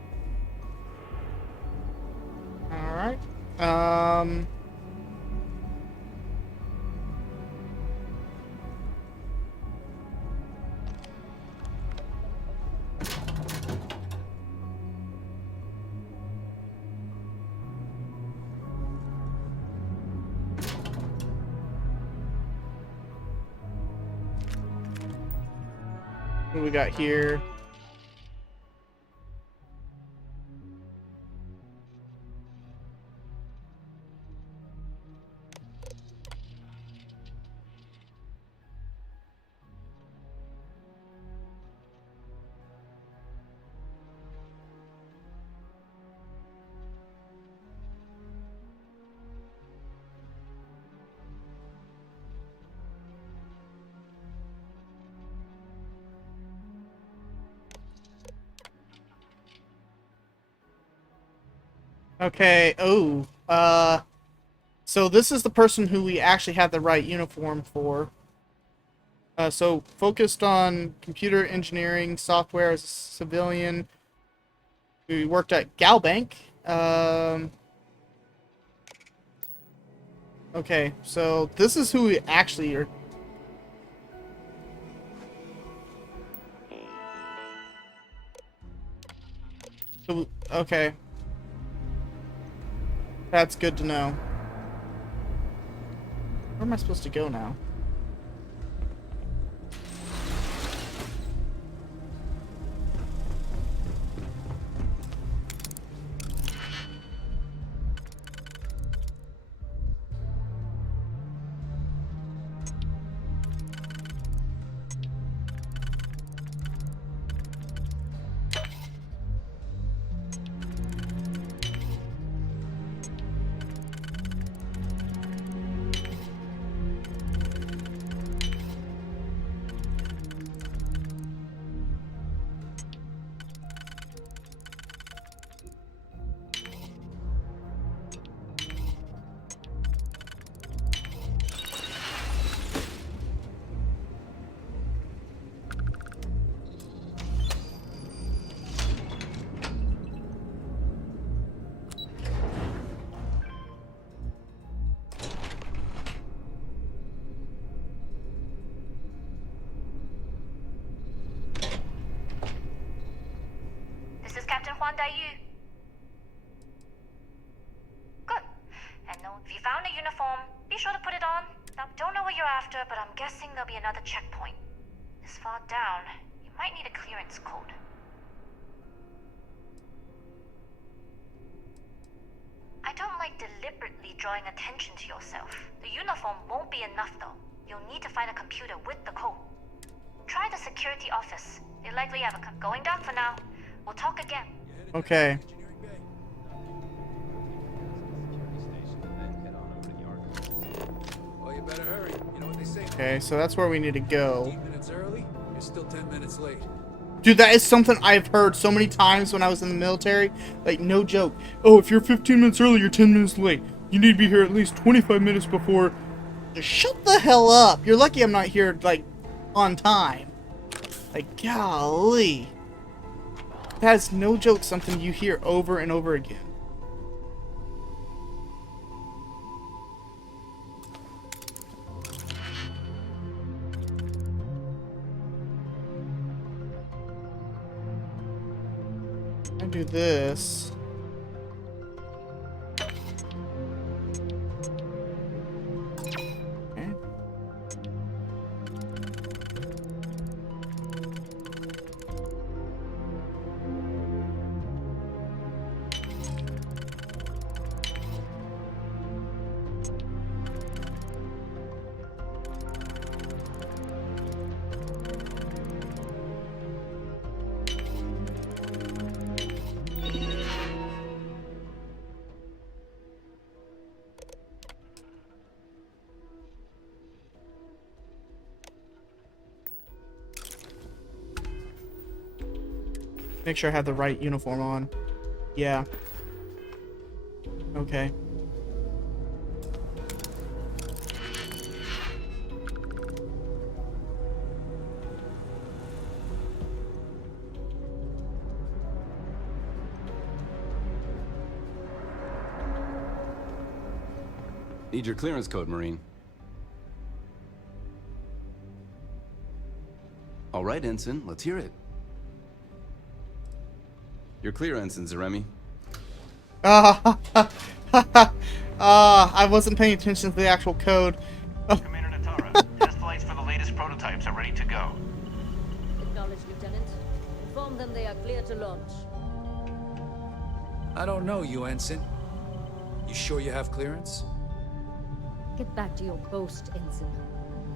Alright. What do we got here? Okay, so this is the person who we actually had the right uniform for. So focused on computer engineering software as a civilian. We worked at Galbank. Okay, so this is who we actually are. Okay. That's good to know. Where am I supposed to go now? Good. And if you found a uniform, be sure to put it on. Now, don't know what you're after, but I'm guessing there'll be another checkpoint. This far down, you might need a clearance code. I don't like deliberately drawing attention to yourself. The uniform won't be enough, though. You'll need to find a computer with the code. Try the security office. They likely have a going down for now. We'll talk again. Okay. Well, you better hurry. You know what they say. Okay, so that's where we need to go. 15 minutes early, you're still 10 minutes late. Dude, that is something I've heard so many times when I was in the military. Like, no joke. Oh, if you're 15 minutes early, you're 10 minutes late. You need to be here at least 25 minutes before. Just shut the hell up. You're lucky I'm not here, like, on time. Like, golly. That's no joke, something you hear over and over again. I do this. Okay. Make sure I have the right uniform on. Yeah. Okay. Need your clearance code, Marine. All right, Ensign, let's hear it. You're clear, Ensign Zaremi. I wasn't paying attention to the actual code. Commander Natara, test flights for the latest prototypes are ready to go. Acknowledged, Lieutenant. Inform them they are clear to launch. I don't know you, Ensign. You sure you have clearance? Get back to your boast, Ensign.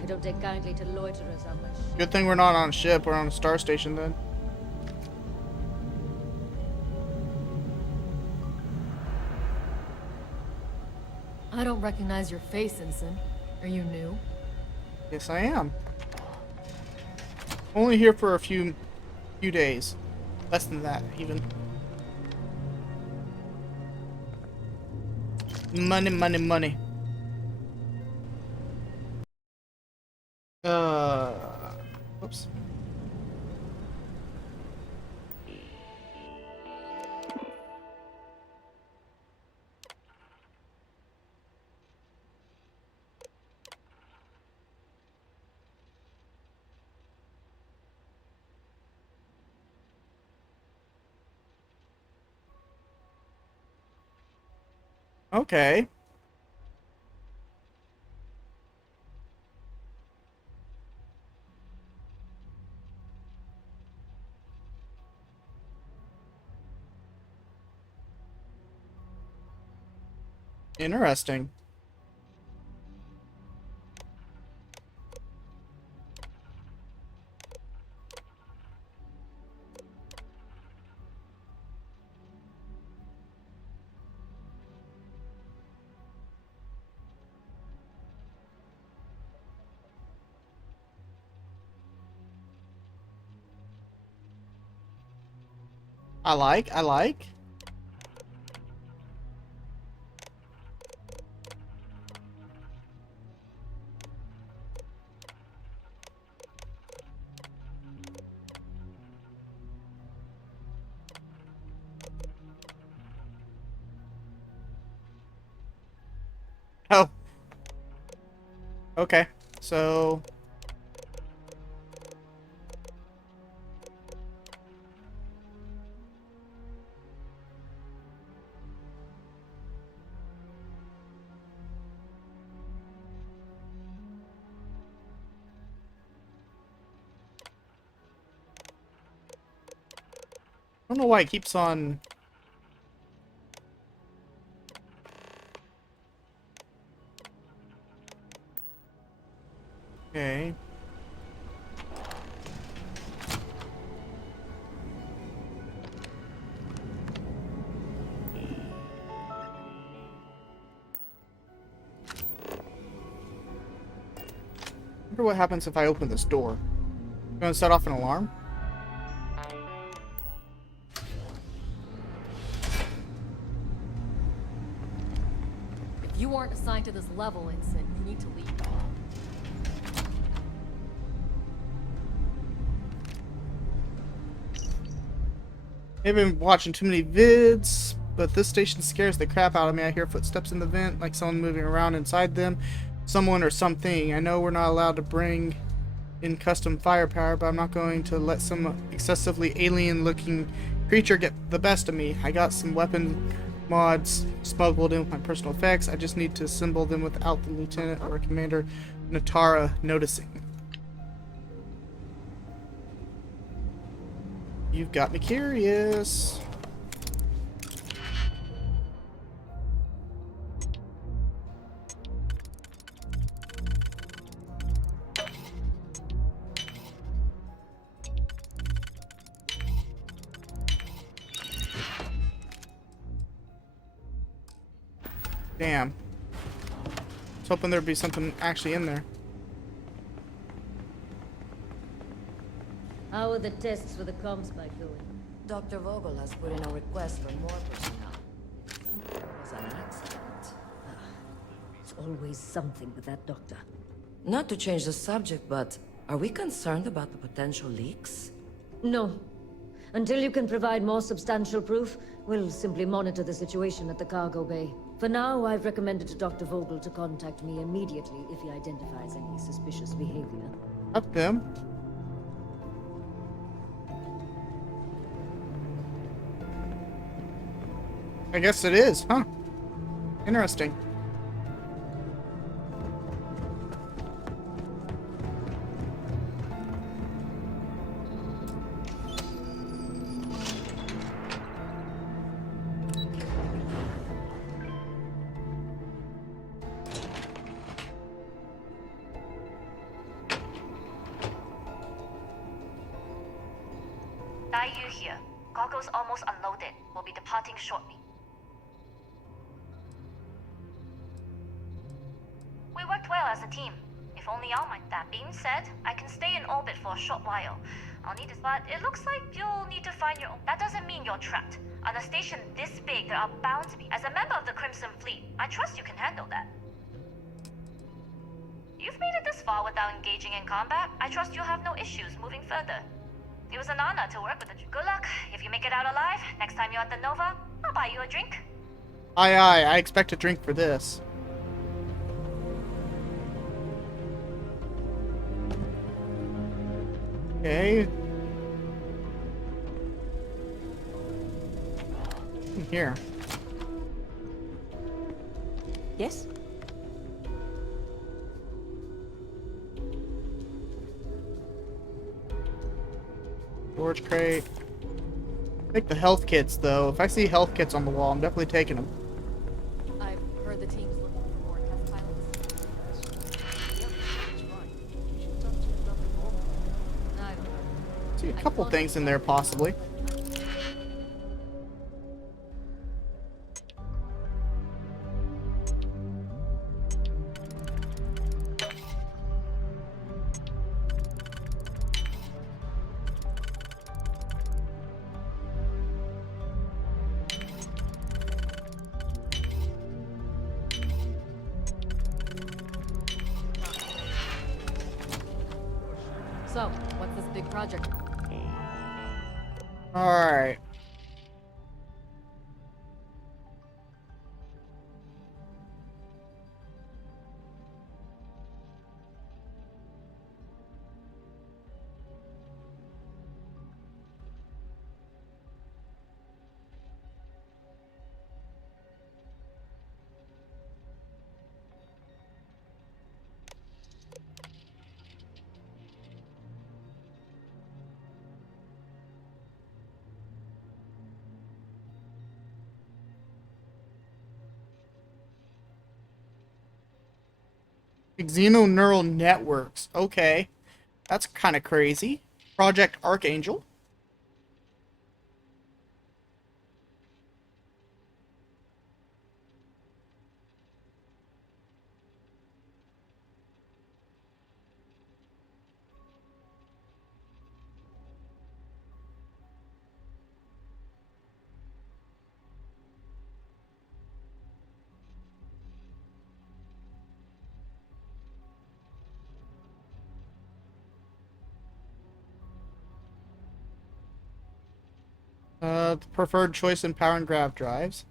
I don't take kindly to loiterers on my ship. Good thing we're not on a ship. We're on a star station then. I don't recognize your face, Ensign. Are you new? Yes, I am. Only here for a few days. Less than that, even. Money, money, money. Whoops. Okay. Interesting. I like. Oh. Okay. So I don't know why it keeps on. Okay. I wonder what happens if I open this door. Gonna set off an alarm? If you aren't assigned to this level, Ensign, you need to leave. I've been watching too many vids, but this station scares the crap out of me. I hear footsteps in the vent, like someone moving around inside them. Someone or something. I know we're not allowed to bring in custom firepower, but I'm not going to let some excessively alien-looking creature get the best of me. I got some weapon mods smuggled in with my personal effects. I just need to assemble them without the Lieutenant or Commander Natara noticing. You've got me curious. Damn. I was hoping there'd be something actually in there. How are the tests for the comms spike going? Dr. Vogel has put in a request for more personnel. I think there was an accident. It's always something with that doctor. Not to change the subject, but are we concerned about the potential leaks? No. Until you can provide more substantial proof, we'll simply monitor the situation at the cargo bay. For now, I've recommended to Dr. Vogel to contact me immediately if he identifies any suspicious behavior. Up them. I guess it is, huh? Interesting. You here. Cargo's almost unloaded. We'll be departing shortly. We worked well as a team. If only all might. That being said, I can stay in orbit for a short while. I'll need to, but it looks like you'll need to find your own. That doesn't mean you're trapped. On a station this big, there are bound to be. As a member of the Crimson Fleet, I trust you can handle that. You've made it this far without engaging in combat. I trust you'll have no issues moving further. It was an honor to work with you. Good luck. If you make it out alive, next time you're at the Nova, I'll buy you a drink. Aye, aye. I expect a drink for this. Okay. In here. Yes? Storage crate. Take the health kits, though. If I see health kits on the wall, I'm definitely taking them. I've heard the team's looking for more test pilots. I don't know. See a couple things in there, possibly. So, what's this big project? Alright. Xenoneural networks. Okay. That's kind of crazy. Project Archangel. Preferred choice in power and grav drives.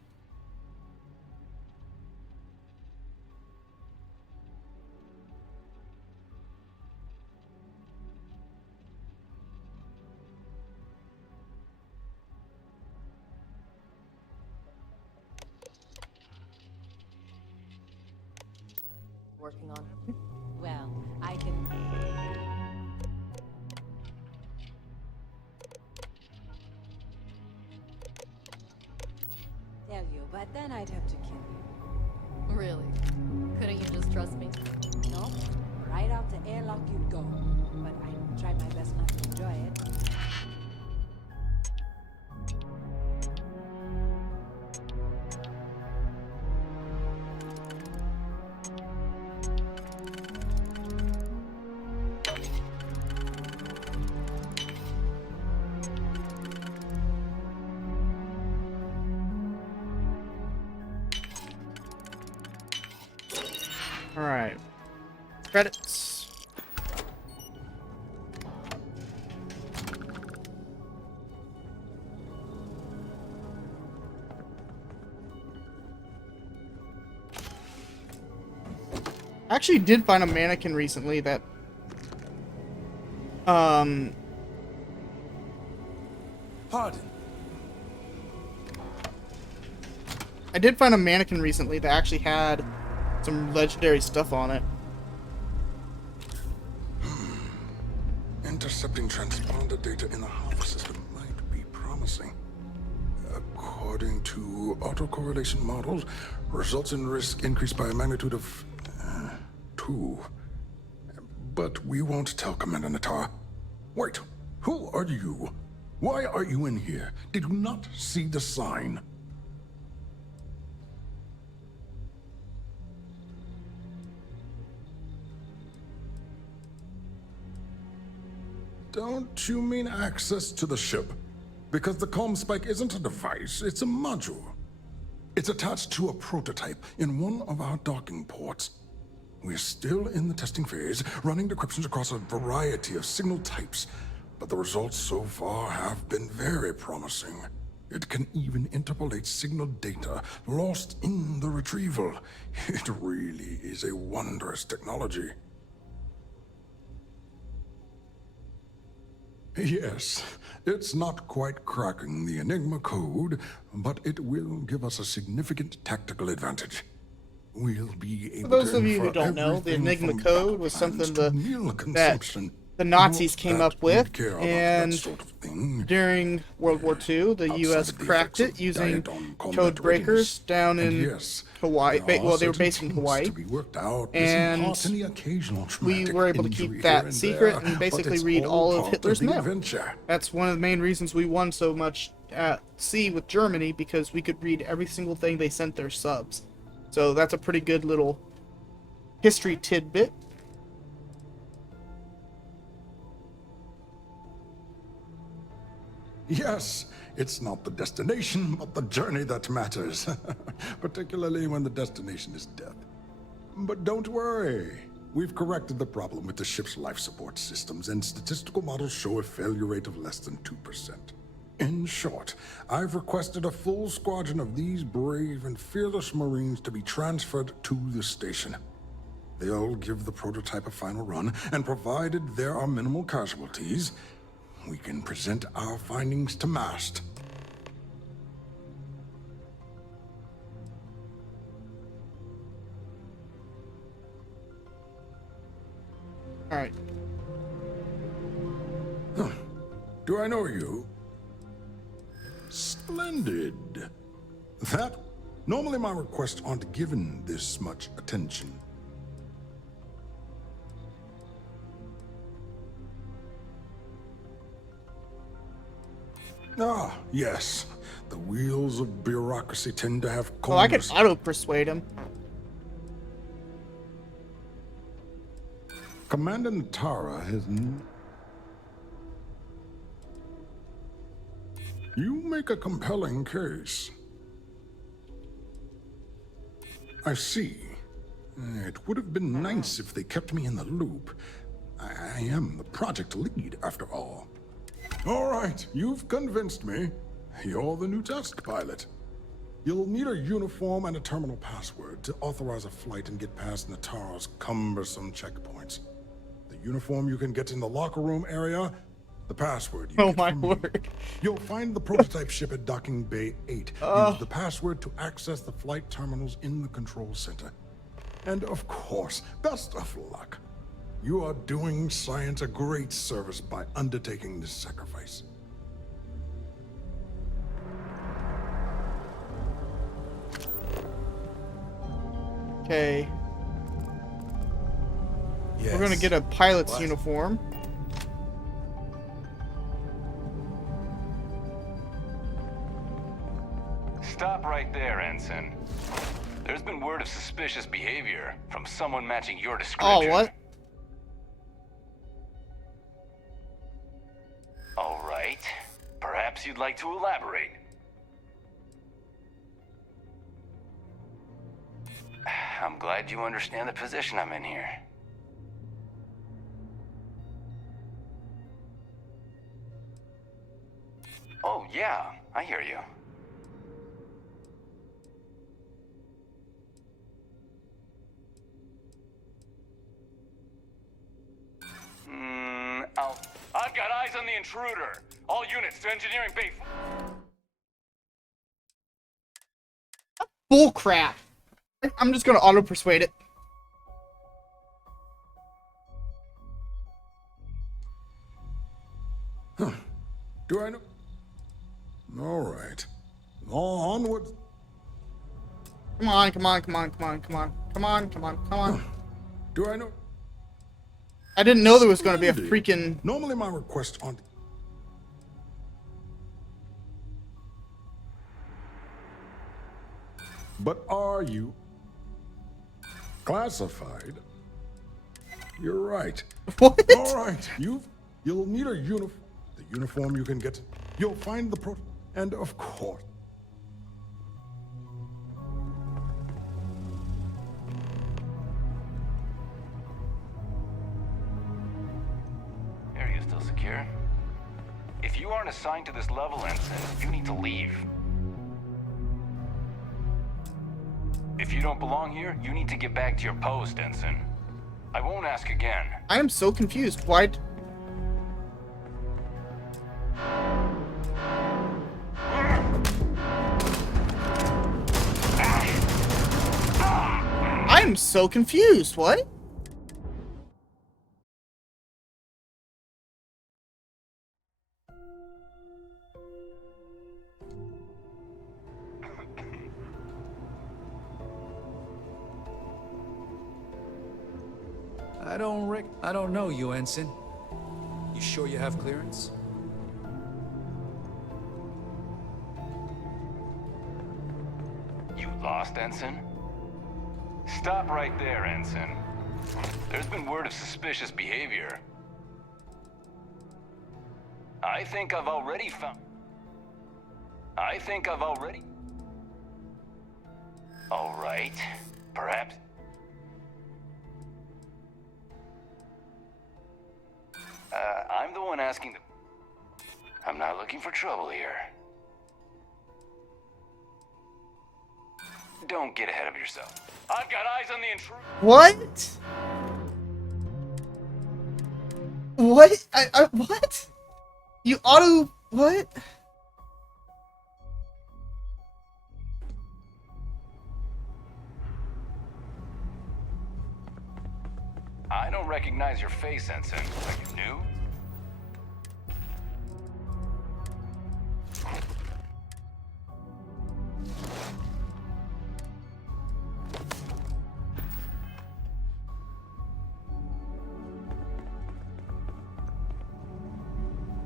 Working on. Well, I can. Tell you, but then I'd have to kill you. Really? Couldn't you just trust me? No, right out the airlock you'd go. But I'd try my best not to enjoy it. Alright. Credits. I actually did find a mannequin recently that Pardon. I did find a mannequin recently that actually had some legendary stuff on it. Intercepting transponder data in the Alpha system might be promising. According to autocorrelation models, results in risk increased by a magnitude of 2. But we won't tell Commander Natar. Wait, who are you? Why are you in here? Did you not see the sign? Don't you mean access to the ship? Because the comm spike isn't a device, it's a module. It's attached to a prototype in one of our docking ports. We're still in the testing phase, running decryptions across a variety of signal types, but the results so far have been very promising. It can even interpolate signal data lost in the retrieval. It really is a wondrous technology. Yes, it's not quite cracking the Enigma code, but it will give us a significant tactical advantage. We'll be For able those to of you who infer don't know, the everything Enigma from code was battle plans something to meal that consumption. the Nazis Not came that up with, we'd care about that and sort of thing. during World War II, the U.S. of the cracked effects it of using diet on combat code breakers readiness. down And in yes, Hawaii. there are Well, they were certain based in kinks Hawaii, to be worked out, and missing parts, the occasional we traumatic were able to injury keep here that and secret there, and but basically it's read all of part Hitler's the mail. adventure. That's one of the main reasons we won so much at sea with Germany, because we could read every single thing they sent their subs. So that's a pretty good little history tidbit. Yes, it's not the destination, but the journey that matters. Particularly when the destination is death. But don't worry. We've corrected the problem with the ship's life support systems, and statistical models show a failure rate of less than 2%. In short, I've requested a full squadron of these brave and fearless Marines to be transferred to the station. They'll give the prototype a final run, and provided there are minimal casualties, we can present our findings to Mast. All right. Huh. Do I know you? Splendid. Normally my requests aren't given this much attention. Ah, yes. The wheels of bureaucracy tend to have Oh, I can corners. auto-persuade him. Commander Natara has... You make a compelling case. I see. It would have been nice if they kept me in the loop. I am the project lead, after all. All right, you've convinced me. You're the new test pilot. You'll need a uniform and a terminal password to authorize a flight and get past Natara's cumbersome checkpoints. The uniform you can get in the locker room area, the password you get from me. You'll find the prototype ship at Docking Bay 8. Use the password to access the flight terminals in the control center. And of course, best of luck. You are doing science a great service by undertaking this sacrifice. Okay. Yes. We're gonna get a pilot's What? uniform. Stop right there, Ensign. There's been word of suspicious behavior from someone matching your description. Oh, what? All right. Perhaps you'd like to elaborate. I'm glad you understand the position I'm in here. Oh, yeah, I hear you. intruder. All units to engineering bay. Bull crap. I'm just gonna auto persuade it. Huh. Do I know? All right. Onward. Come on, come on, come on, come on, come on, come on, come on, come on. Do I know? I didn't know there was gonna be a freaking... Normally my request on... But are you classified? You're right. What? All right. You'll need a uniform. The uniform you can get. You'll find the pro... And of course... Area's still secure. If you aren't assigned to this level, Ensign, you need to leave. If you don't belong here, you need to get back to your post, Ensign. I won't ask again. I am so confused. Why... I'm so confused. What? I don't know you, Ensign. You sure you have clearance? You lost, Ensign? Stop right there, Ensign. There's been word of suspicious behavior. I think I've already found... All right. Perhaps... I'm the one asking the... I'm not looking for trouble here. Don't get ahead of yourself. I've got eyes on the intruder. What? What? What? You auto... What? I don't recognize your face, Ensign. Are you new?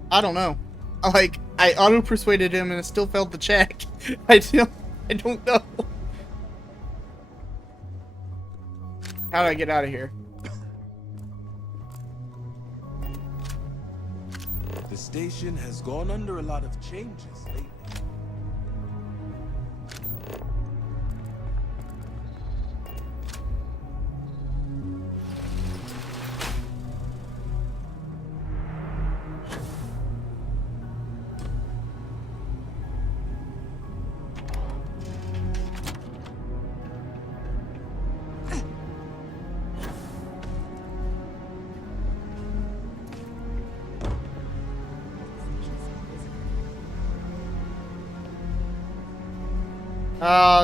I don't know. Like, I auto persuaded him and it still failed the check. I don't know. How do I get out of here? The station has gone under a lot of changes lately.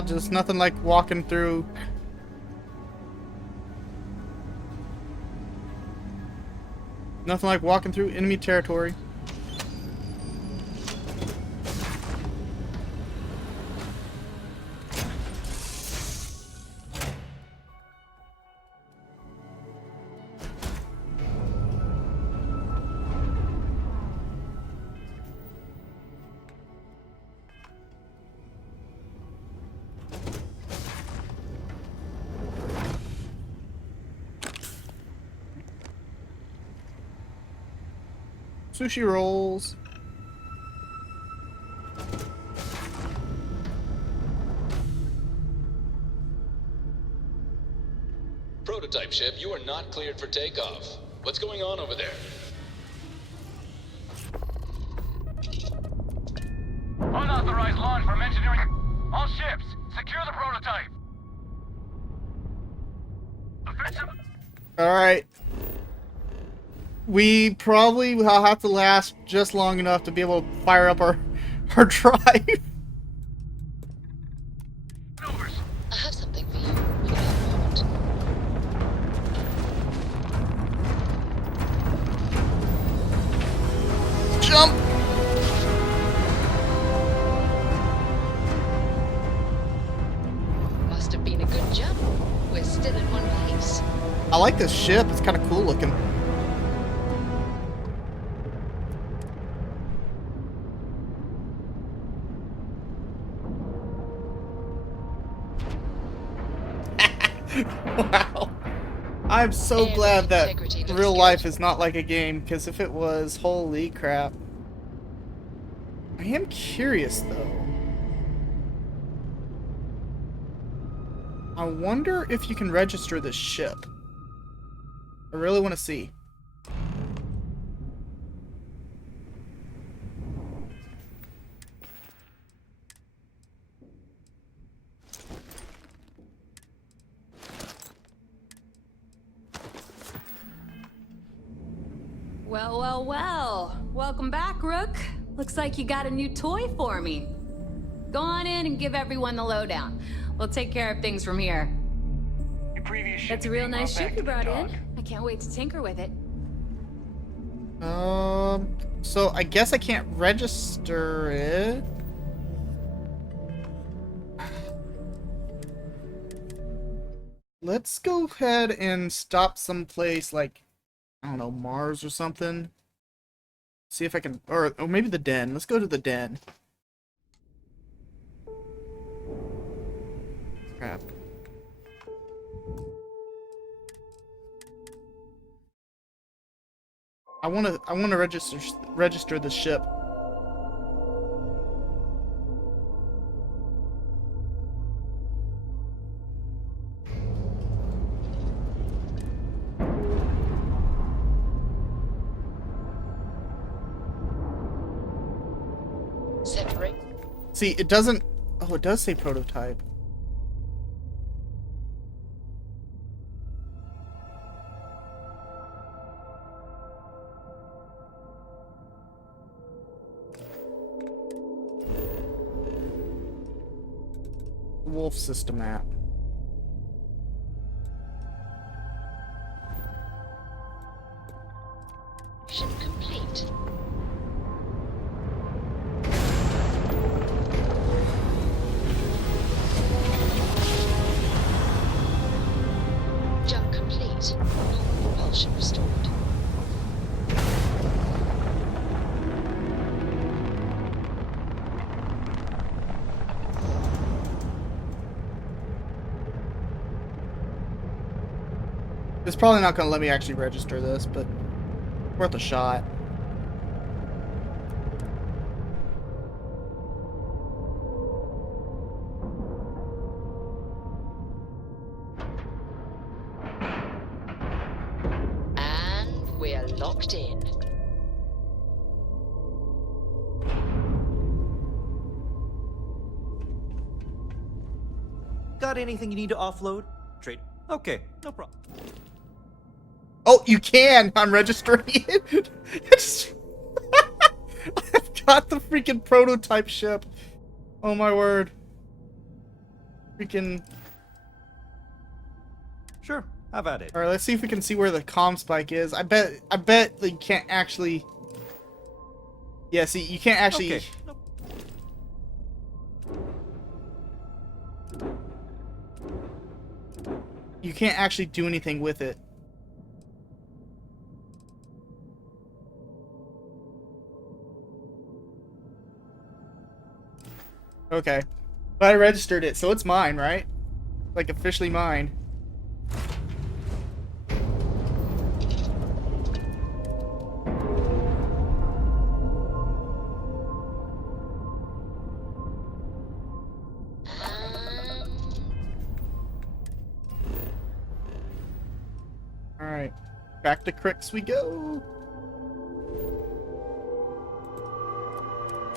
Just nothing like walking through. Nothing like walking through enemy territory. Sushi rolls. Prototype ship, you are not cleared for takeoff. What's going on over there? Unauthorized launch from engineering. All ships, secure the prototype. Offensive. All right. we probably will have to last just long enough to be able to fire up our drive. I have something for you. If you have a moment. Jump! Must have been a good jump. We're still in one piece. I like this ship. It's kind of cool looking. Wow. I'm so glad that real life is not like a game, because if it was, holy crap. I am curious, though. I wonder if you can register this ship. I really want to see. Well, well, well. Welcome back, Rook. Looks like you got a new toy for me. Go on in and give everyone the lowdown. We'll take care of things from here. That's a real nice ship you brought in. I can't wait to tinker with it. So I guess I can't register it. Let's go ahead and stop someplace like, I don't know, Mars or something. See if I can, or maybe the den. Let's go to the den. Crap. I want to register the ship. Separate. See, it doesn't. Oh, it does say prototype. Wolf system app. Ship complete. Jump complete. Normal propulsion restored. It's probably not going to let me actually register this, but worth a shot. And we're locked in. Got anything you need to offload? Trade. Okay, no problem. Oh, you can! I'm registering it! I've got the freaking prototype ship. Oh my word. Freaking... Sure, have at it. Alright, let's see if we can see where the comm spike is. I bet you can't actually... Yeah, see, you can't actually... Okay. Nope. You can't actually do anything with it. Okay. But I registered it, so it's mine, right? Like, officially mine. Alright. Back to Cricks we go.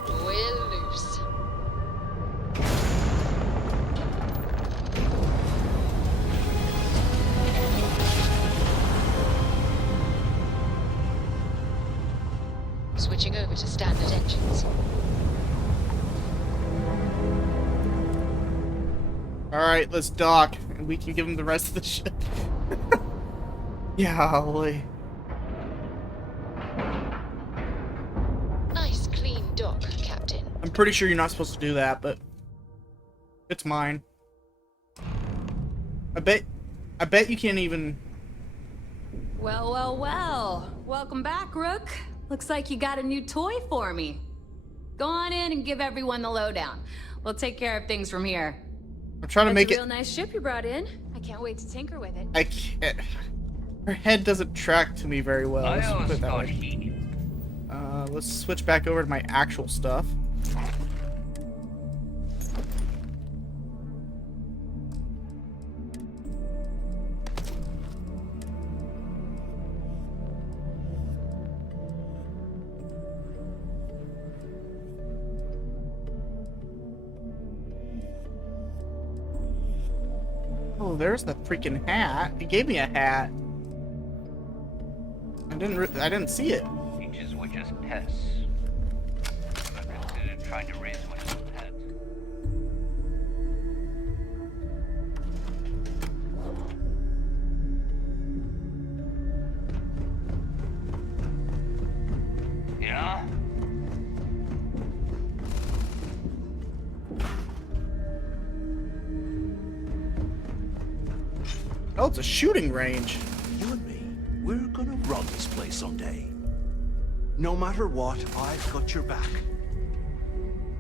We're loose. switching over to standard engines. Alright, let's dock, and we can give him the rest of the ship. Golly. Nice clean dock, Captain. I'm pretty sure you're not supposed to do that, but it's mine. I bet you can't even... Well, well, well. Welcome back, Rook. Looks like you got a new toy for me. Go on in and give everyone the lowdown. We'll take care of things from here. I'm trying to make That's it... a real nice ship you brought in. I can't wait to tinker with it. I can't... Her head doesn't track to me very well. Let's put it that way. Let's switch back over to my actual stuff. Oh, there's the freaking hat. He gave me a hat. I didn't see it. Creatures were just pests. But considered trying to raise one of them pets. Yeah? Oh, it's a shooting range. You and me, we're gonna run this place someday. No matter what, I've got your back.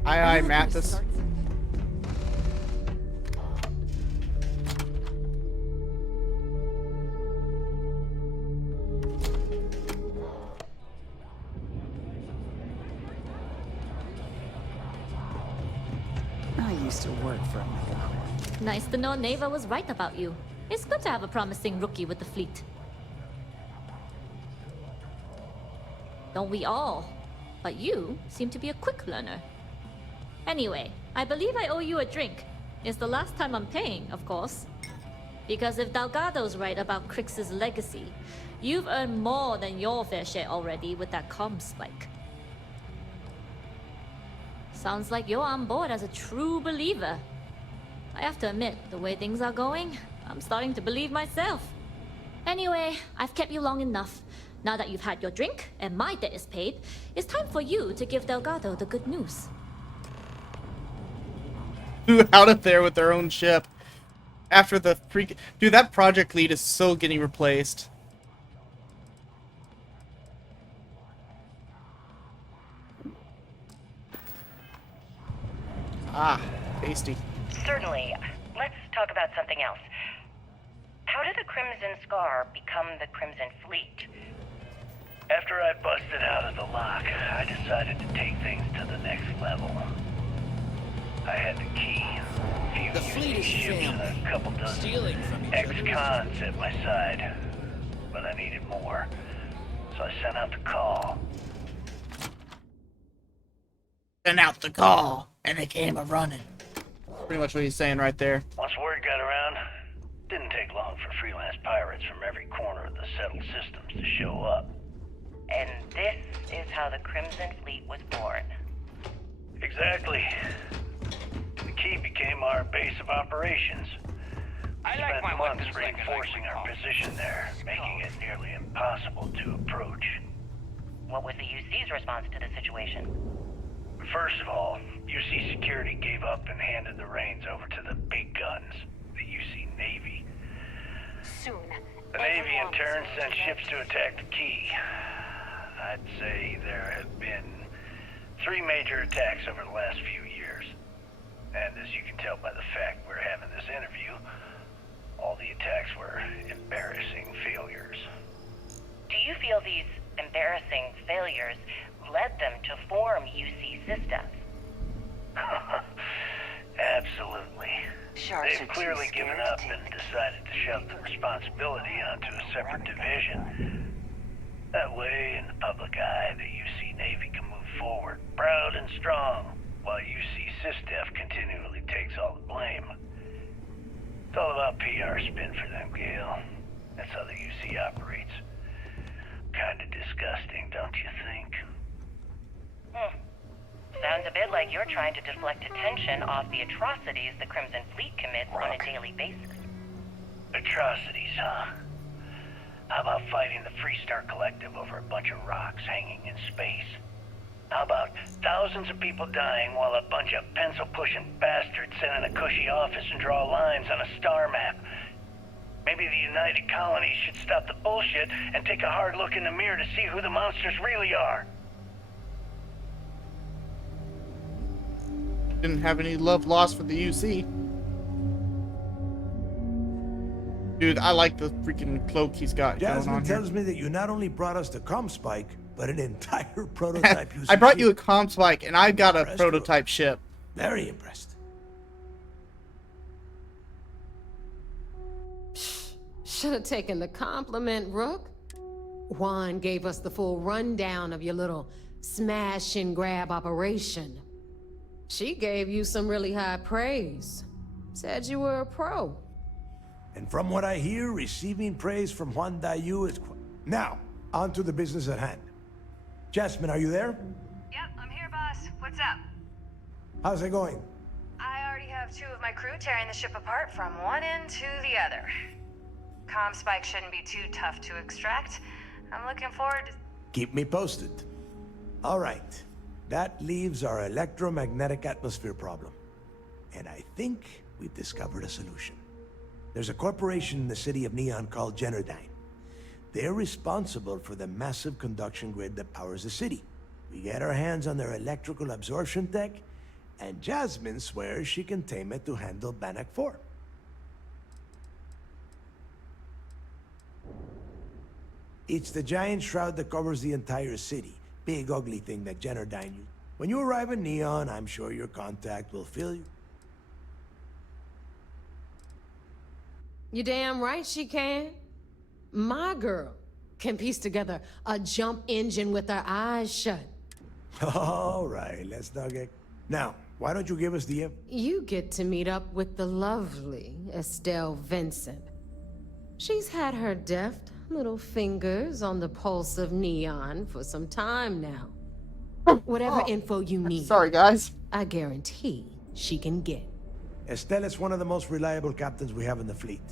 Aye, aye, Mathis. I used to work for him. Nice to know Neva was right about you. It's good to have a promising rookie with the fleet. Don't we all? But you seem to be a quick learner. Anyway, I believe I owe you a drink. It's the last time I'm paying, of course. Because if Delgado's right about Crix's legacy, you've earned more than your fair share already with that comm spike. Sounds like you're on board as a true believer. I have to admit, the way things are going, I'm starting to believe myself. Anyway, I've kept you long enough. Now that you've had your drink and my debt is paid, it's time for you to give Delgado the good news. Flew out of there with their own ship. After the freak... Dude, that project lead is so getting replaced. Ah, tasty. Certainly. Let's talk about something else. How did the Crimson Scar become the Crimson Fleet? After I busted out of the lock, I decided to take things to the next level. I had the key, a few fleet is ships, and a couple dozen stealing from each ex-cons at my side. But I needed more, so I sent out the call. Sent out the call, and they came a-running. Pretty much what he's saying right there. Once word got around, didn't take long for freelance pirates from every corner of the settled systems to show up. And this is how the Crimson Fleet was born. Exactly. The key became our base of operations. I like my spent months weapons like reinforcing our position there, making it nearly impossible to approach. What was the UC's response to the situation? First of all, UC Security gave up and handed the reins over to the big guns, the UC Navy. Soon. The Navy in turn sent ships to attack the key. I'd say there have been 3 major attacks over the last few years. And as you can tell by the fact we're having this interview, all the attacks were embarrassing failures. Do you feel these embarrassing failures led them to form UC systems? Absolutely. They've clearly given up and decided to shove the responsibility onto a separate division. That way, in the public eye, the UC Navy can move forward, proud and strong, while UC SysDef continually takes all the blame. It's all about PR spin for them, Gale. That's how the UC operates. Kinda disgusting, don't you think? Sounds a bit like you're trying to deflect attention off the atrocities the Crimson Fleet commits on a daily basis. Atrocities, huh? How about fighting the Freestar Collective over a bunch of rocks hanging in space? How about thousands of people dying while a bunch of pencil-pushing bastards sit in a cushy office and draw lines on a star map? Maybe the United Colonies should stop the bullshit and take a hard look in the mirror to see who the monsters really are. Didn't have any love lost for the UC. Dude, I like the freaking cloak he's got going Jasmine on here. tells me that you not only brought us the ComSpike, but an entire prototype UC I brought you a ship. ComSpike, and I got a Impressed, prototype ship. Very impressed. Should have taken the compliment, Rook. Juan gave us the full rundown of your little smash and grab operation. She gave you some really high praise. Said you were a pro. And from what I hear, receiving praise from Juan Dayu is... Now, on to the business at hand. Jasmine, are you there? Yep, I'm here, boss. What's up? How's it going? I already have 2 of my crew tearing the ship apart from one end to the other. ComSpike shouldn't be too tough to extract. I'm looking forward to... Keep me posted. All right. That leaves our electromagnetic atmosphere problem. And I think we've discovered a solution. There's a corporation in the city of Neon called Generdyne. They're responsible for the massive conduction grid that powers the city. We get our hands on their electrical absorption tech, and Jasmine swears she can tame it to handle Bannock 4. It's the giant shroud that covers the entire city. Big ugly thing that Generdyne used. When you arrive in Neon, I'm sure your contact will fill you. You damn right she can. My girl can piece together a jump engine with her eyes shut. All right, let's not get... Now, why don't you give us the... You get to meet up with the lovely Estelle Vincent. She's had her deft little fingers on the pulse of Neon for some time now. Whatever info you need. Sorry, guys. I guarantee she can get. Estelle is one of the most reliable captains we have in the fleet.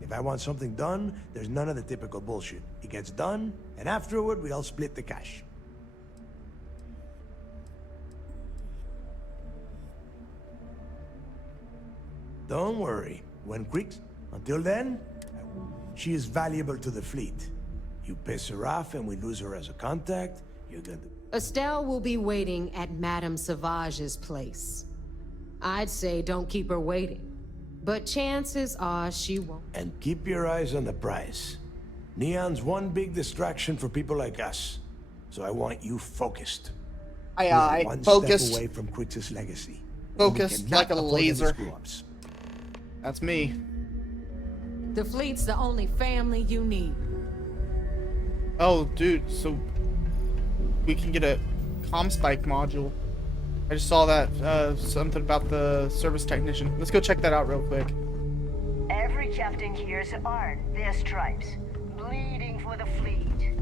If I want something done, there's none of the typical bullshit. It gets done, and afterward, we all split the cash. Don't worry. When Creeks... Until then, she is valuable to the fleet. You piss her off and we lose her as a contact, you're gonna... Estelle will be waiting at Madame Sauvage's place. I'd say don't keep her waiting, but chances are she won't. And keep your eyes on the prize. Neon's one big distraction for people like us, so I want you focused. Aye, one focused. step away from Creeks' legacy. Focused like a laser. Screw-ups. That's me. The fleet's the only family you need. Oh, dude, so we can get a ComSpike module. I just saw that, something about the service technician. Let's go check that out real quick. Every captain here's earned their stripes, bleeding for the fleet.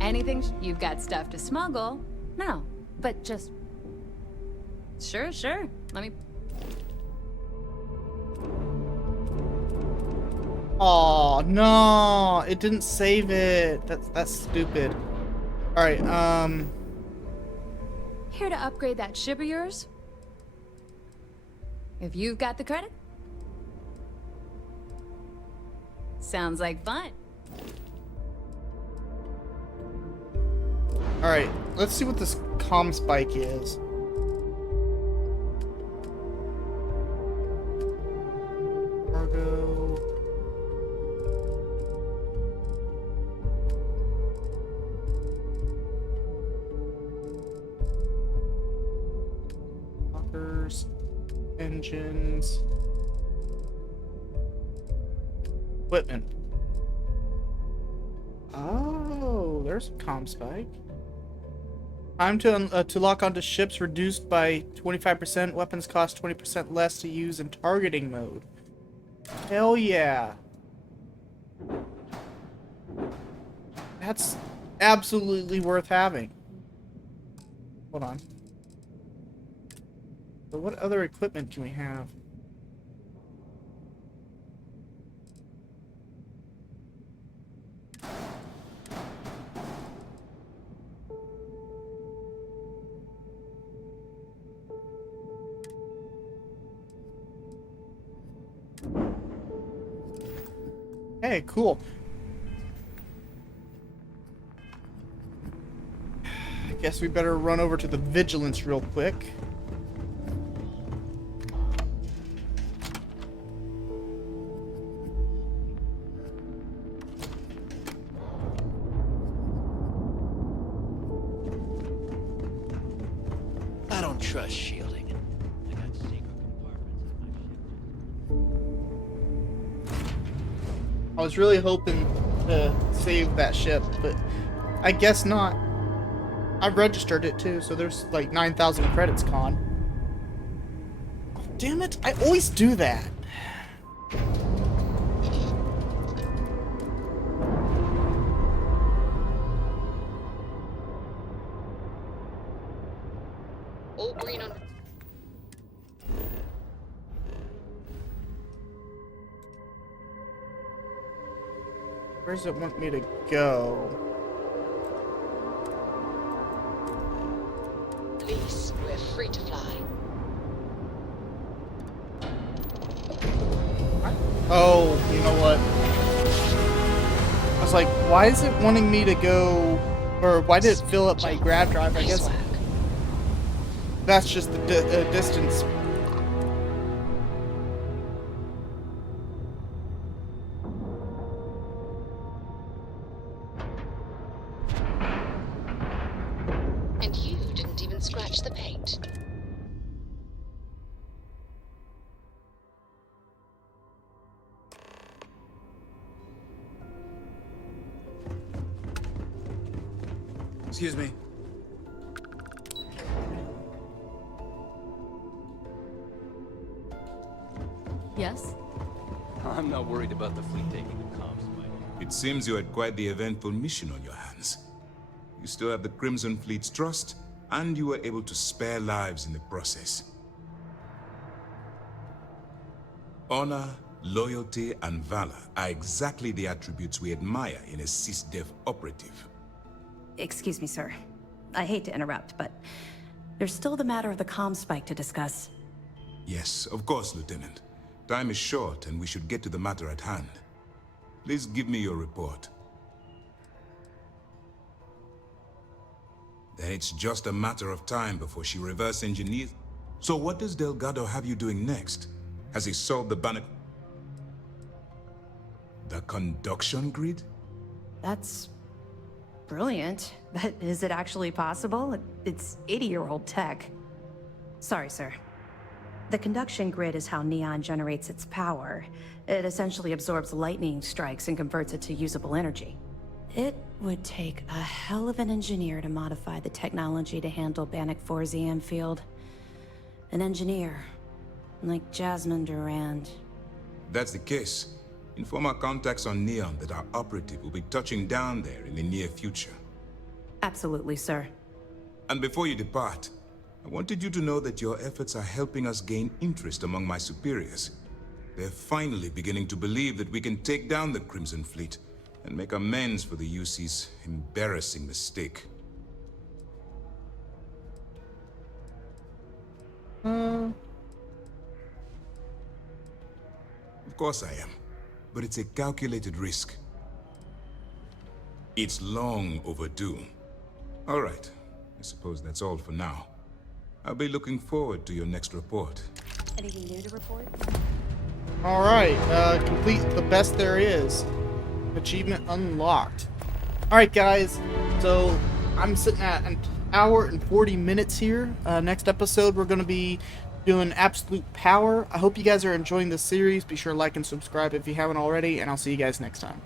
Anything you've got stuff to smuggle? No, but just... Sure. Let me... Oh no, it didn't save it. That's stupid. All right, Here to upgrade that ship of yours? If you've got the credit? Sounds like fun. all right. Let's see what this ComSpike is. Cargo. Engines, equipment. Oh, there's a ComSpike. Time to lock onto ships reduced by 25%. Weapons cost 20% less to use in targeting mode. Hell yeah. That's absolutely worth having. Hold on. So what other equipment can we have? Hey, cool. I guess we better run over to the Vigilance real quick. I don't trust shielding. I got secret I was really hoping to save that ship, but I guess not. I've registered it too, so there's like 9,000 credits, Con. Oh, damn it, I always do that. All green on. Where does it want me to go? Police, we're free to fly. Oh, you know what? I was like, why is it wanting me to go, or why did it fill up my grab drive? I guess that's just the distance. And you didn't even scratch the paint. Excuse me. Yes? I'm not worried about the fleet taking the comms. It seems you had quite the eventful mission on your hands. You still have the Crimson Fleet's trust, and you were able to spare lives in the process. Honor, loyalty, and valor are exactly the attributes we admire in a SysDev operative. Excuse me, sir. I hate to interrupt, but there's still the matter of the comm spike to discuss. Yes, of course, Lieutenant. Time is short, and we should get to the matter at hand. Please give me your report. Then it's just a matter of time before she reverse engineers. So what does Delgado have you doing next? Has he solved the the conduction grid? That's brilliant, but is it actually possible? It's 80-year-old tech. Sorry, sir. The conduction grid is how Neon generates its power. It essentially absorbs lightning strikes and converts it to usable energy. It would take a hell of an engineer to modify the technology to handle Bannock 4's EM field. An engineer, like Jasmine Durand. That's the case. Inform our contacts on Neon that our operative will be touching down there in the near future. Absolutely, sir. And before you depart, I wanted you to know that your efforts are helping us gain interest among my superiors. They're finally beginning to believe that we can take down the Crimson Fleet and make amends for the UC's embarrassing mistake. Of course I am, but it's a calculated risk. It's long overdue. All right, I suppose that's all for now. I'll be looking forward to your next report. Anything new to report? All right, complete the best there is. Achievement unlocked. All right, guys. So I'm sitting at an hour and 40 minutes here. Next episode, we're going to be doing Absolute Power. I hope you guys are enjoying this series. Be sure to like and subscribe if you haven't already, and I'll see you guys next time.